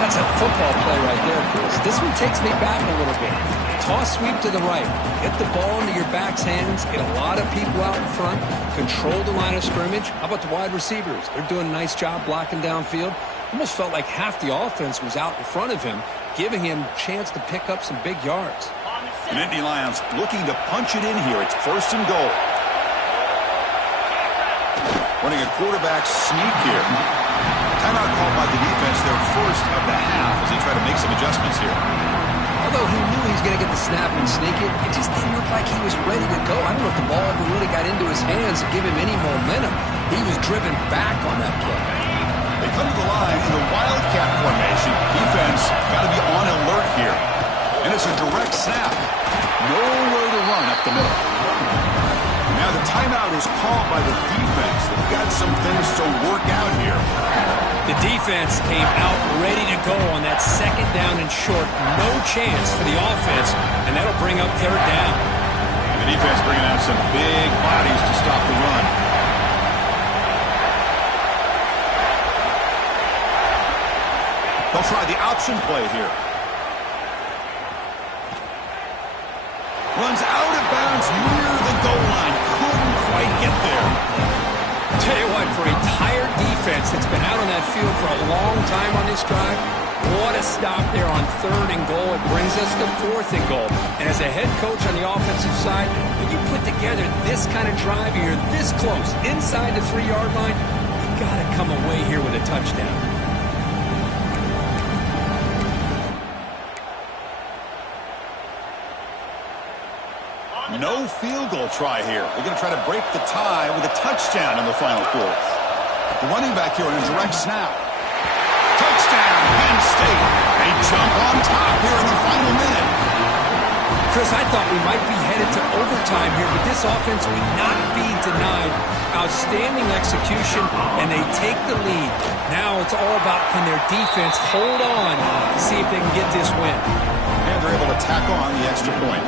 That's a football play right there, Chris. This one takes me back a little bit. Toss sweep to the right. Get the ball into your back's hands. Get a lot of people out in front. Control the line of scrimmage. How about the wide receivers? They're doing a nice job blocking downfield. Almost felt like half the offense was out in front of him, giving him a chance to pick up some big yards. And Indy Lions looking to punch it in here. It's 1st and goal. Running a quarterback sneak here. Timeout called by the defense, their first of the half, as they try to make some adjustments here. Although he knew he was going to get the snap and sneak it, it just didn't look like he was ready to go. I don't know if the ball ever really got into his hands to give him any momentum. He was driven back on that play. They come to the line in the Wildcat formation. Defense got to be on alert here. And it's a direct snap. Nowhere to run up the middle. Now the timeout is called by the defense. They've got some things to work out here. The defense came out ready to go on that second down and short. No chance for the offense, and that'll bring up third down. And the defense bringing out some big bodies to stop the run. They'll try the option play here. Runs out of bounds near the goal line. Couldn't quite get there. Tell you what, for a tired defense that's been out on that field for a long time on this drive, what a stop there on 3rd and goal. It brings us to 4th and goal. And as a head coach on the offensive side, when you put together this kind of drive, you're this close, inside the 3-yard line, you got to come away here with a touchdown. No field goal try here. They're going to try to break the tie with a touchdown in the final quarter. The running back here on a direct snap. Touchdown, Penn State. They jump on top here in the final minute. Chris, I thought we might be headed to overtime here, but this offense would not be denied. Outstanding execution, and they take the lead. Now it's all about, can their defense hold on to see if they can get this win. And they're able to tack on the extra point.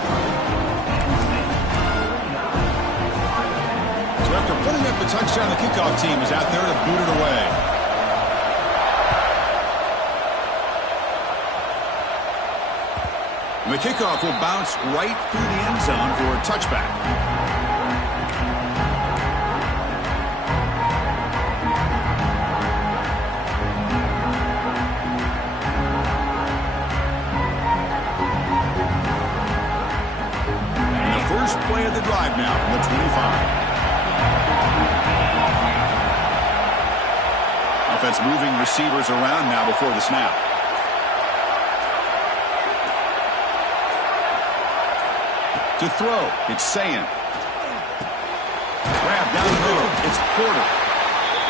After putting up the touchdown, the kickoff team is out there to boot it away. And the kickoff will bounce right through the end zone for a touchback. And the first play of the drive now from the 25. Offense moving receivers around now before the snap. To throw, it's Sayin. Grab down the middle, it's Porter.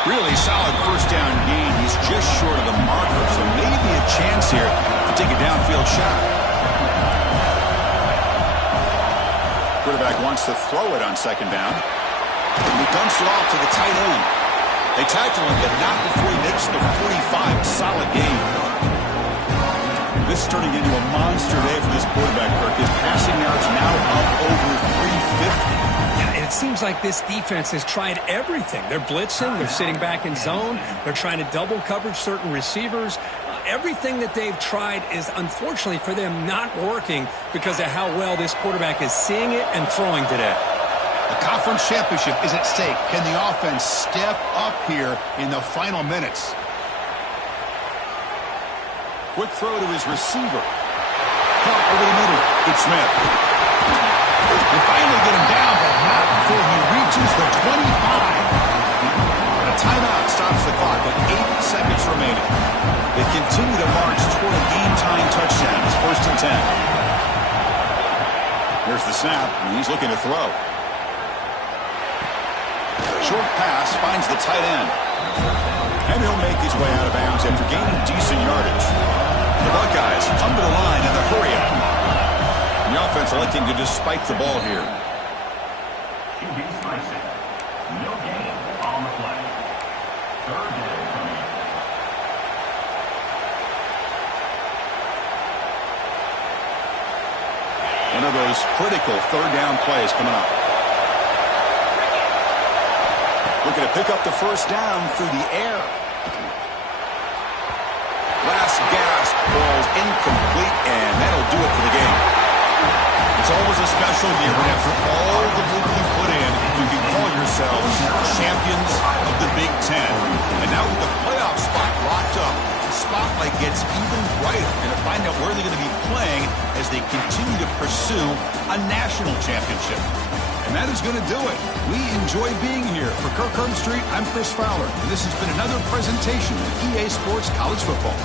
Really solid first down gain. He's just short of the marker, so maybe a chance here to take a downfield shot. Quarterback wants to throw it on 2nd down. He dumps it off to the tight end. They tackle him, but not before he makes the 45. Solid game. This is turning into a monster day for this quarterback, Kirk. His passing yards now up over 350. Yeah, and it seems like this defense has tried everything. They're blitzing. They're sitting back in zone. They're trying to double coverage certain receivers. Everything that they've tried is, unfortunately for them, not working because of how well this quarterback is seeing it and throwing today. The conference championship is at stake. Can the offense step up here in the final minutes? Quick throw to his receiver. Caught over the middle. It's Smith. They finally get him down, but not before he reaches the 25. A timeout stops the clock with 8 seconds remaining. They continue to march toward a game-tying touchdown. It's 1st and 10. Here's the snap, and he's looking to throw. Short pass finds the tight end. And he'll make his way out of bounds after gaining decent yardage. The Buckeyes come to the line in the hurry-up. The offense electing to just spike the ball here. No gain on the play. 3rd down coming up. One of those critical 3rd down plays coming up. Looking to pick up the first down through the air. Last gasp, ball's incomplete, and that'll do it for the game. It's always a special year when after all the work you put in, you can call yourselves champions of the Big Ten. And now with the playoff spot locked up, the spotlight gets even brighter and to find out where they're going to be playing as they continue to pursue a national championship. And And that is going to do it. We enjoy being here. For Kirk Herbstreit, I'm Chris Fowler, and this has been another presentation of EA Sports College Football.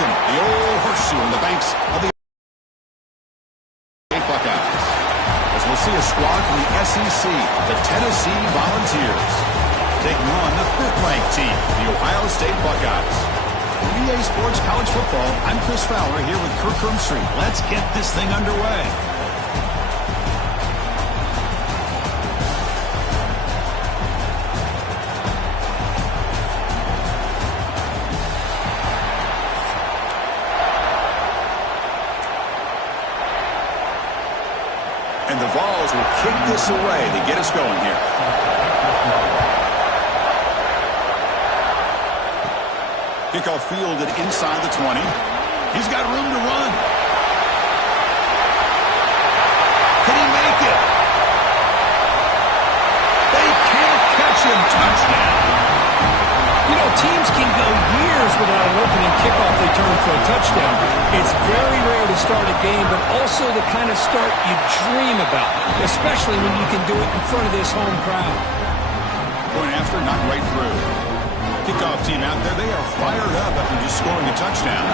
second. The old horseshoe on the banks of the Buckeyes. As we'll see a squad from the SEC, the Tennessee Volunteers, taking on the fifth-ranked team, the Ohio State Buckeyes. EA Sports College Football, I'm Chris Fowler here with Kirk Herbstreit. Let's get this thing underway. And the Vols will kick this away to get us going here. Kickoff fielded inside the 20. He's got room to run. Can he make it? They can't catch him. Touchdown. You know, teams can go years without an opening kickoff return for a touchdown. It's very rare to start a game, but also the kind of start you dream about, especially when you can do it in front of this home crowd. Going after, not right through. Kickoff team out there, they are fired up after just scoring a touchdown.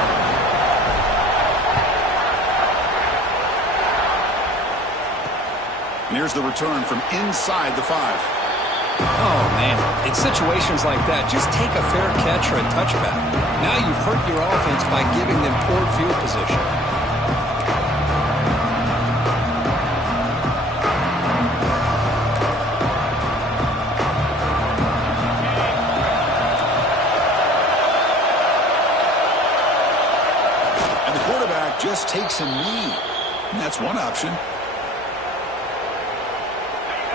And here's the return from inside the 5. Oh, man. In situations like that, just take a fair catch or a touchback. Now you've hurt your offense by giving them poor field position. And the quarterback just takes a knee. And that's one option.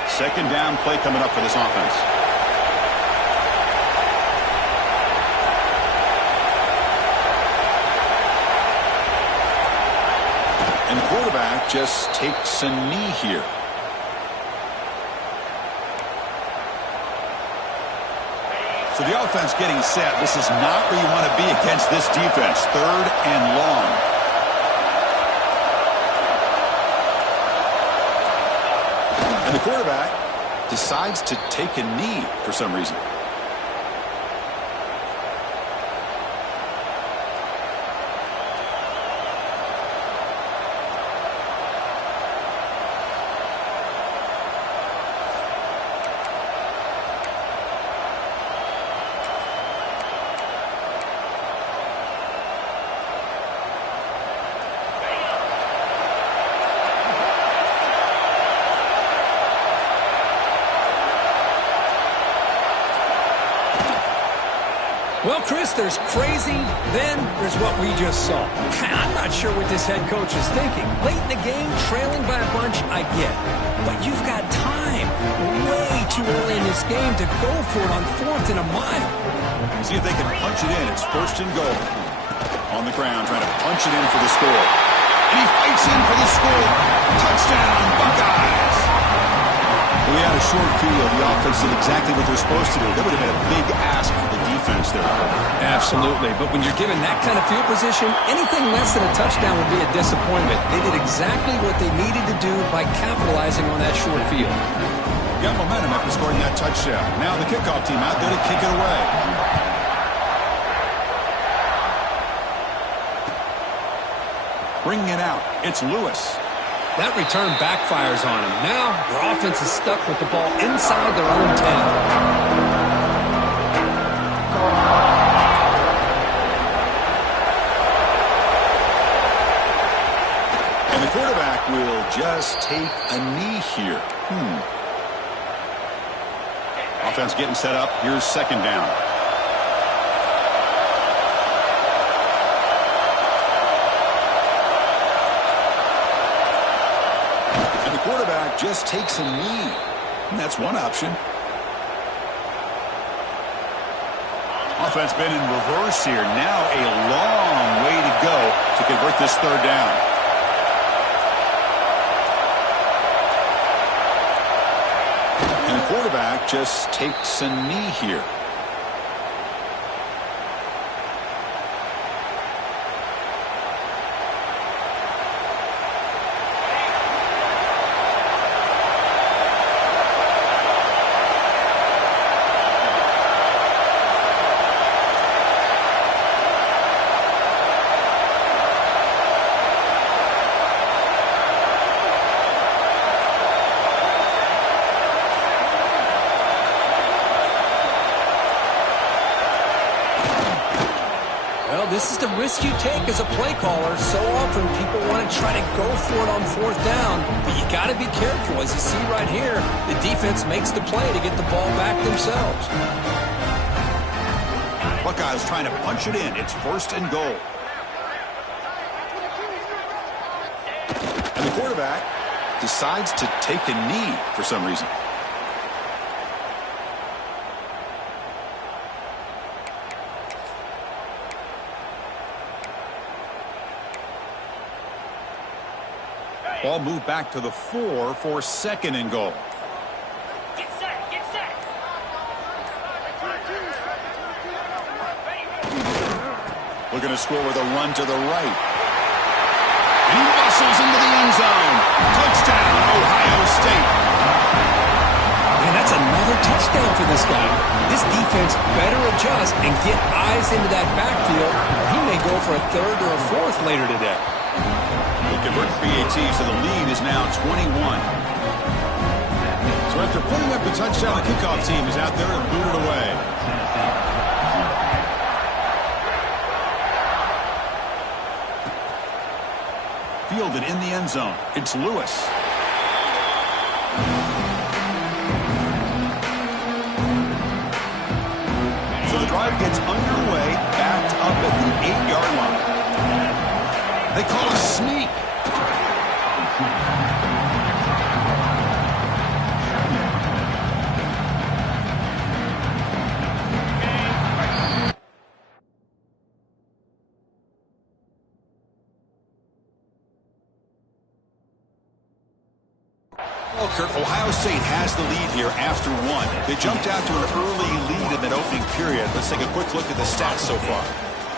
Second down play coming up for this offense. And the quarterback just takes a knee here. So the offense getting set. This is not where you want to be against this defense. 3rd and long. And the quarterback decides to take a knee for some reason. Well, Chris, there's crazy, then there's what we just saw. I'm not sure what this head coach is thinking. Late in the game, trailing by a bunch, I get. But you've got time, way too early in this game to go for it on 4th and a mile. See if they can punch it in. It's 1st and goal. On the ground, trying to punch it in for the score. And he fights in for the score. Touchdown, Buckeyes. We had a short field. The offense did exactly what they're supposed to do. That would have been a big ask for the defense there. Absolutely. But when you're given that kind of field position, anything less than a touchdown would be a disappointment. They did exactly what they needed to do by capitalizing on that short field. Got momentum after scoring that touchdown. Now the kickoff team out there to kick it away. Bringing it out. It's Lewis. That return backfires on him. Now their offense is stuck with the ball inside their own 10. And the quarterback will just take a knee here. Offense getting set up. Here's 2nd down. Quarterback just takes a knee. And that's one option. Offense been in reverse here. Now a long way to go to convert this 3rd down. And the quarterback just takes a knee here. this is the risk you take as a play caller. So often people want to try to go for it on fourth down, but you got to be careful. As you see right here, the defense makes the play to get the ball back themselves. Buckeyes trying to punch it in. It's 1st and goal. And the quarterback decides to take a knee for some reason. Ball moved back to the 4 for 2nd and goal. Get set, get set. Looking to score with a run to the right. And he muscles into the end zone. Touchdown, Ohio State. And that's another touchdown for this guy. This defense better adjust and get eyes into that backfield, or he may go for a 3rd or a 4th later today. Convert BAT, so the lead is now 21. So after putting up a touchdown, the kickoff team is out there and booted away. Fielded in the end zone. It's Lewis. So the drive gets underway, backed up at the 8-yard line. They call a sneak. Ohio State has the lead here after 1. They jumped out to an early lead in that opening period. Let's take a quick look at the stats so far.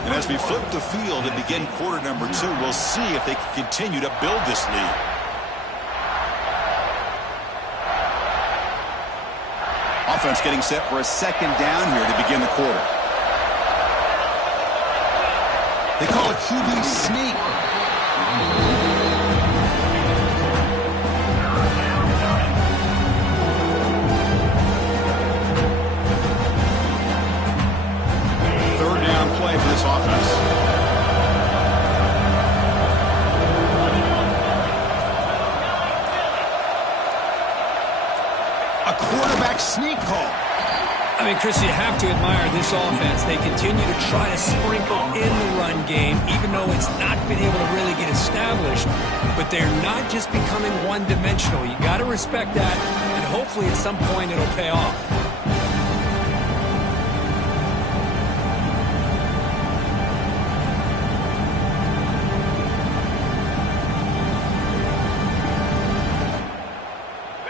And as we flip the field and begin quarter number 2, we'll see if they can continue to build this lead. Offense getting set for a 2nd down here to begin the quarter. They call it QB sneak. Play for this offense. A quarterback sneak call. I mean, Chris, you have to admire this offense. They continue to try to sprinkle in the run game, even though it's not been able to really get established. But they're not just becoming one-dimensional. You got to respect that, and hopefully at some point it'll pay off.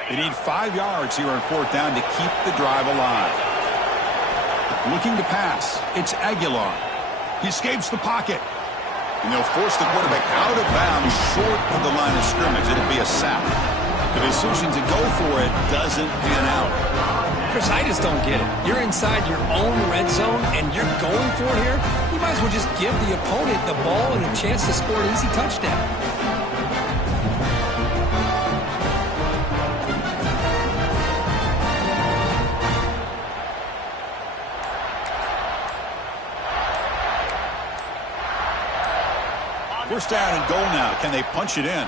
They need 5 yards here on 4th down to keep the drive alive. Looking to pass. It's Aguilar. He escapes the pocket. And they'll force the quarterback out of bounds short of the line of scrimmage. It'll be a sack. The decision to go for it doesn't pan out. Chris, I just don't get it. You're inside your own red zone and you're going for it here? You might as well just give the opponent the ball and a chance to score an easy touchdown. First down and goal now. Can they punch it in?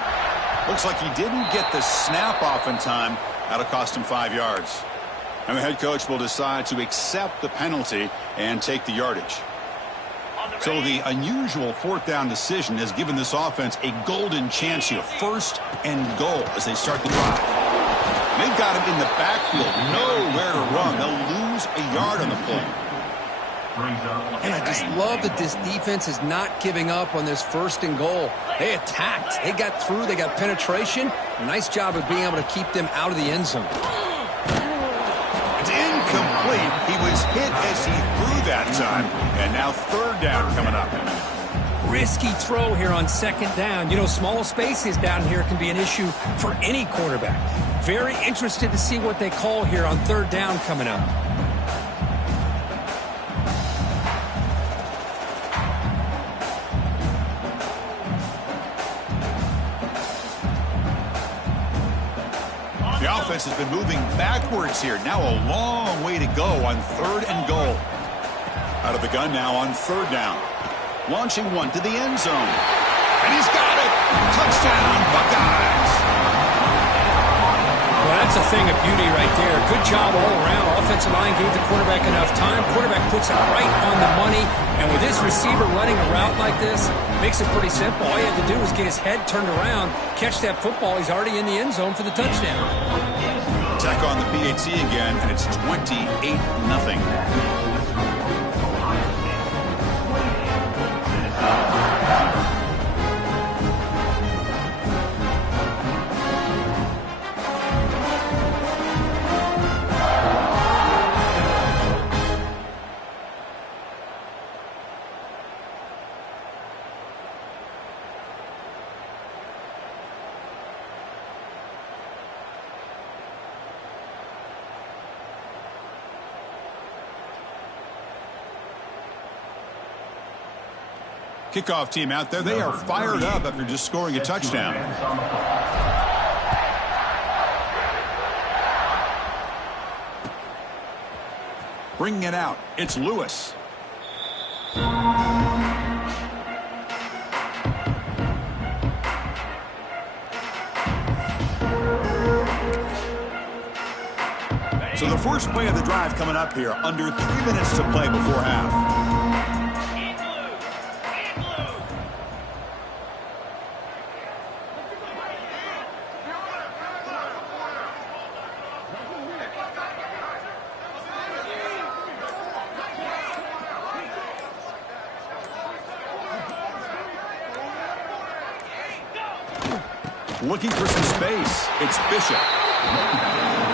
Looks like he didn't get the snap off in time. That'll cost him 5 yards. And the head coach will decide to accept the penalty and take the yardage. So the unusual 4th down decision has given this offense a golden chance here. 1st and goal as they start the drive. They've got him in the backfield. Nowhere to run. They'll lose a yard on the play. And I just love that this defense is not giving up on this 1st and goal. They attacked. They got through. They got penetration. A nice job of being able to keep them out of the end zone. It's incomplete. He was hit as he threw that time. And now 3rd down coming up. Risky throw here on 2nd down. You know, small spaces down here can be an issue for any quarterback. Very interested to see what they call here on 3rd down coming up. The offense has been moving backwards here. Now a long way to go on 3rd and goal. Out of the gun now on 3rd down. Launching one to the end zone. And he's got it. Touchdown, Buckeyes. Well, that's a thing of beauty right there. Good job all around. Offensive line gave the quarterback enough time. Quarterback puts it right on the money. And with his receiver running a route like this, makes it pretty simple. All you have to do is get his head turned around, catch that football. He's already in the end zone for the touchdown. Tech on the PAT again, and it's 28-0. Kickoff team out there. They are fired up after just scoring a touchdown. Bringing it out. It's Lewis. So the first play of the drive coming up here. Under 3 minutes to play before half. Looking for some space. It's Bishop.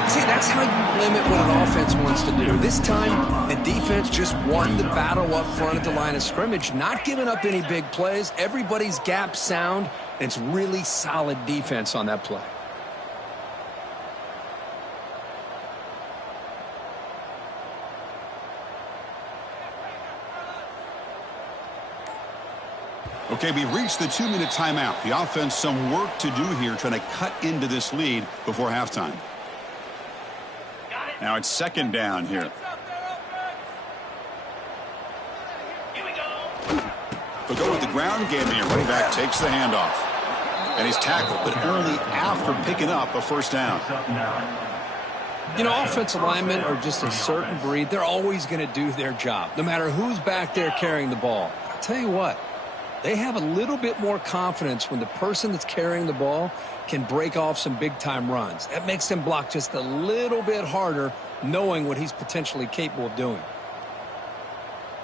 See, that's how you limit what an offense wants to do. This time, the defense just won the battle up front at the line of scrimmage, not giving up any big plays. Everybody's gap sound. It's really solid defense on that play. Okay, we've reached the 2-minute timeout. The offense some work to do here, trying to cut into this lead before halftime. Now it's second down here. They'll go with the ground game here. Running back takes the handoff. And he's tackled, but only after picking up a first down. You know, offensive linemen are just a certain breed. They're always going to do their job, no matter who's back there carrying the ball. I'll tell you what. They have a little bit more confidence when the person that's carrying the ball can break off some big-time runs. That makes them block just a little bit harder, knowing what he's potentially capable of doing.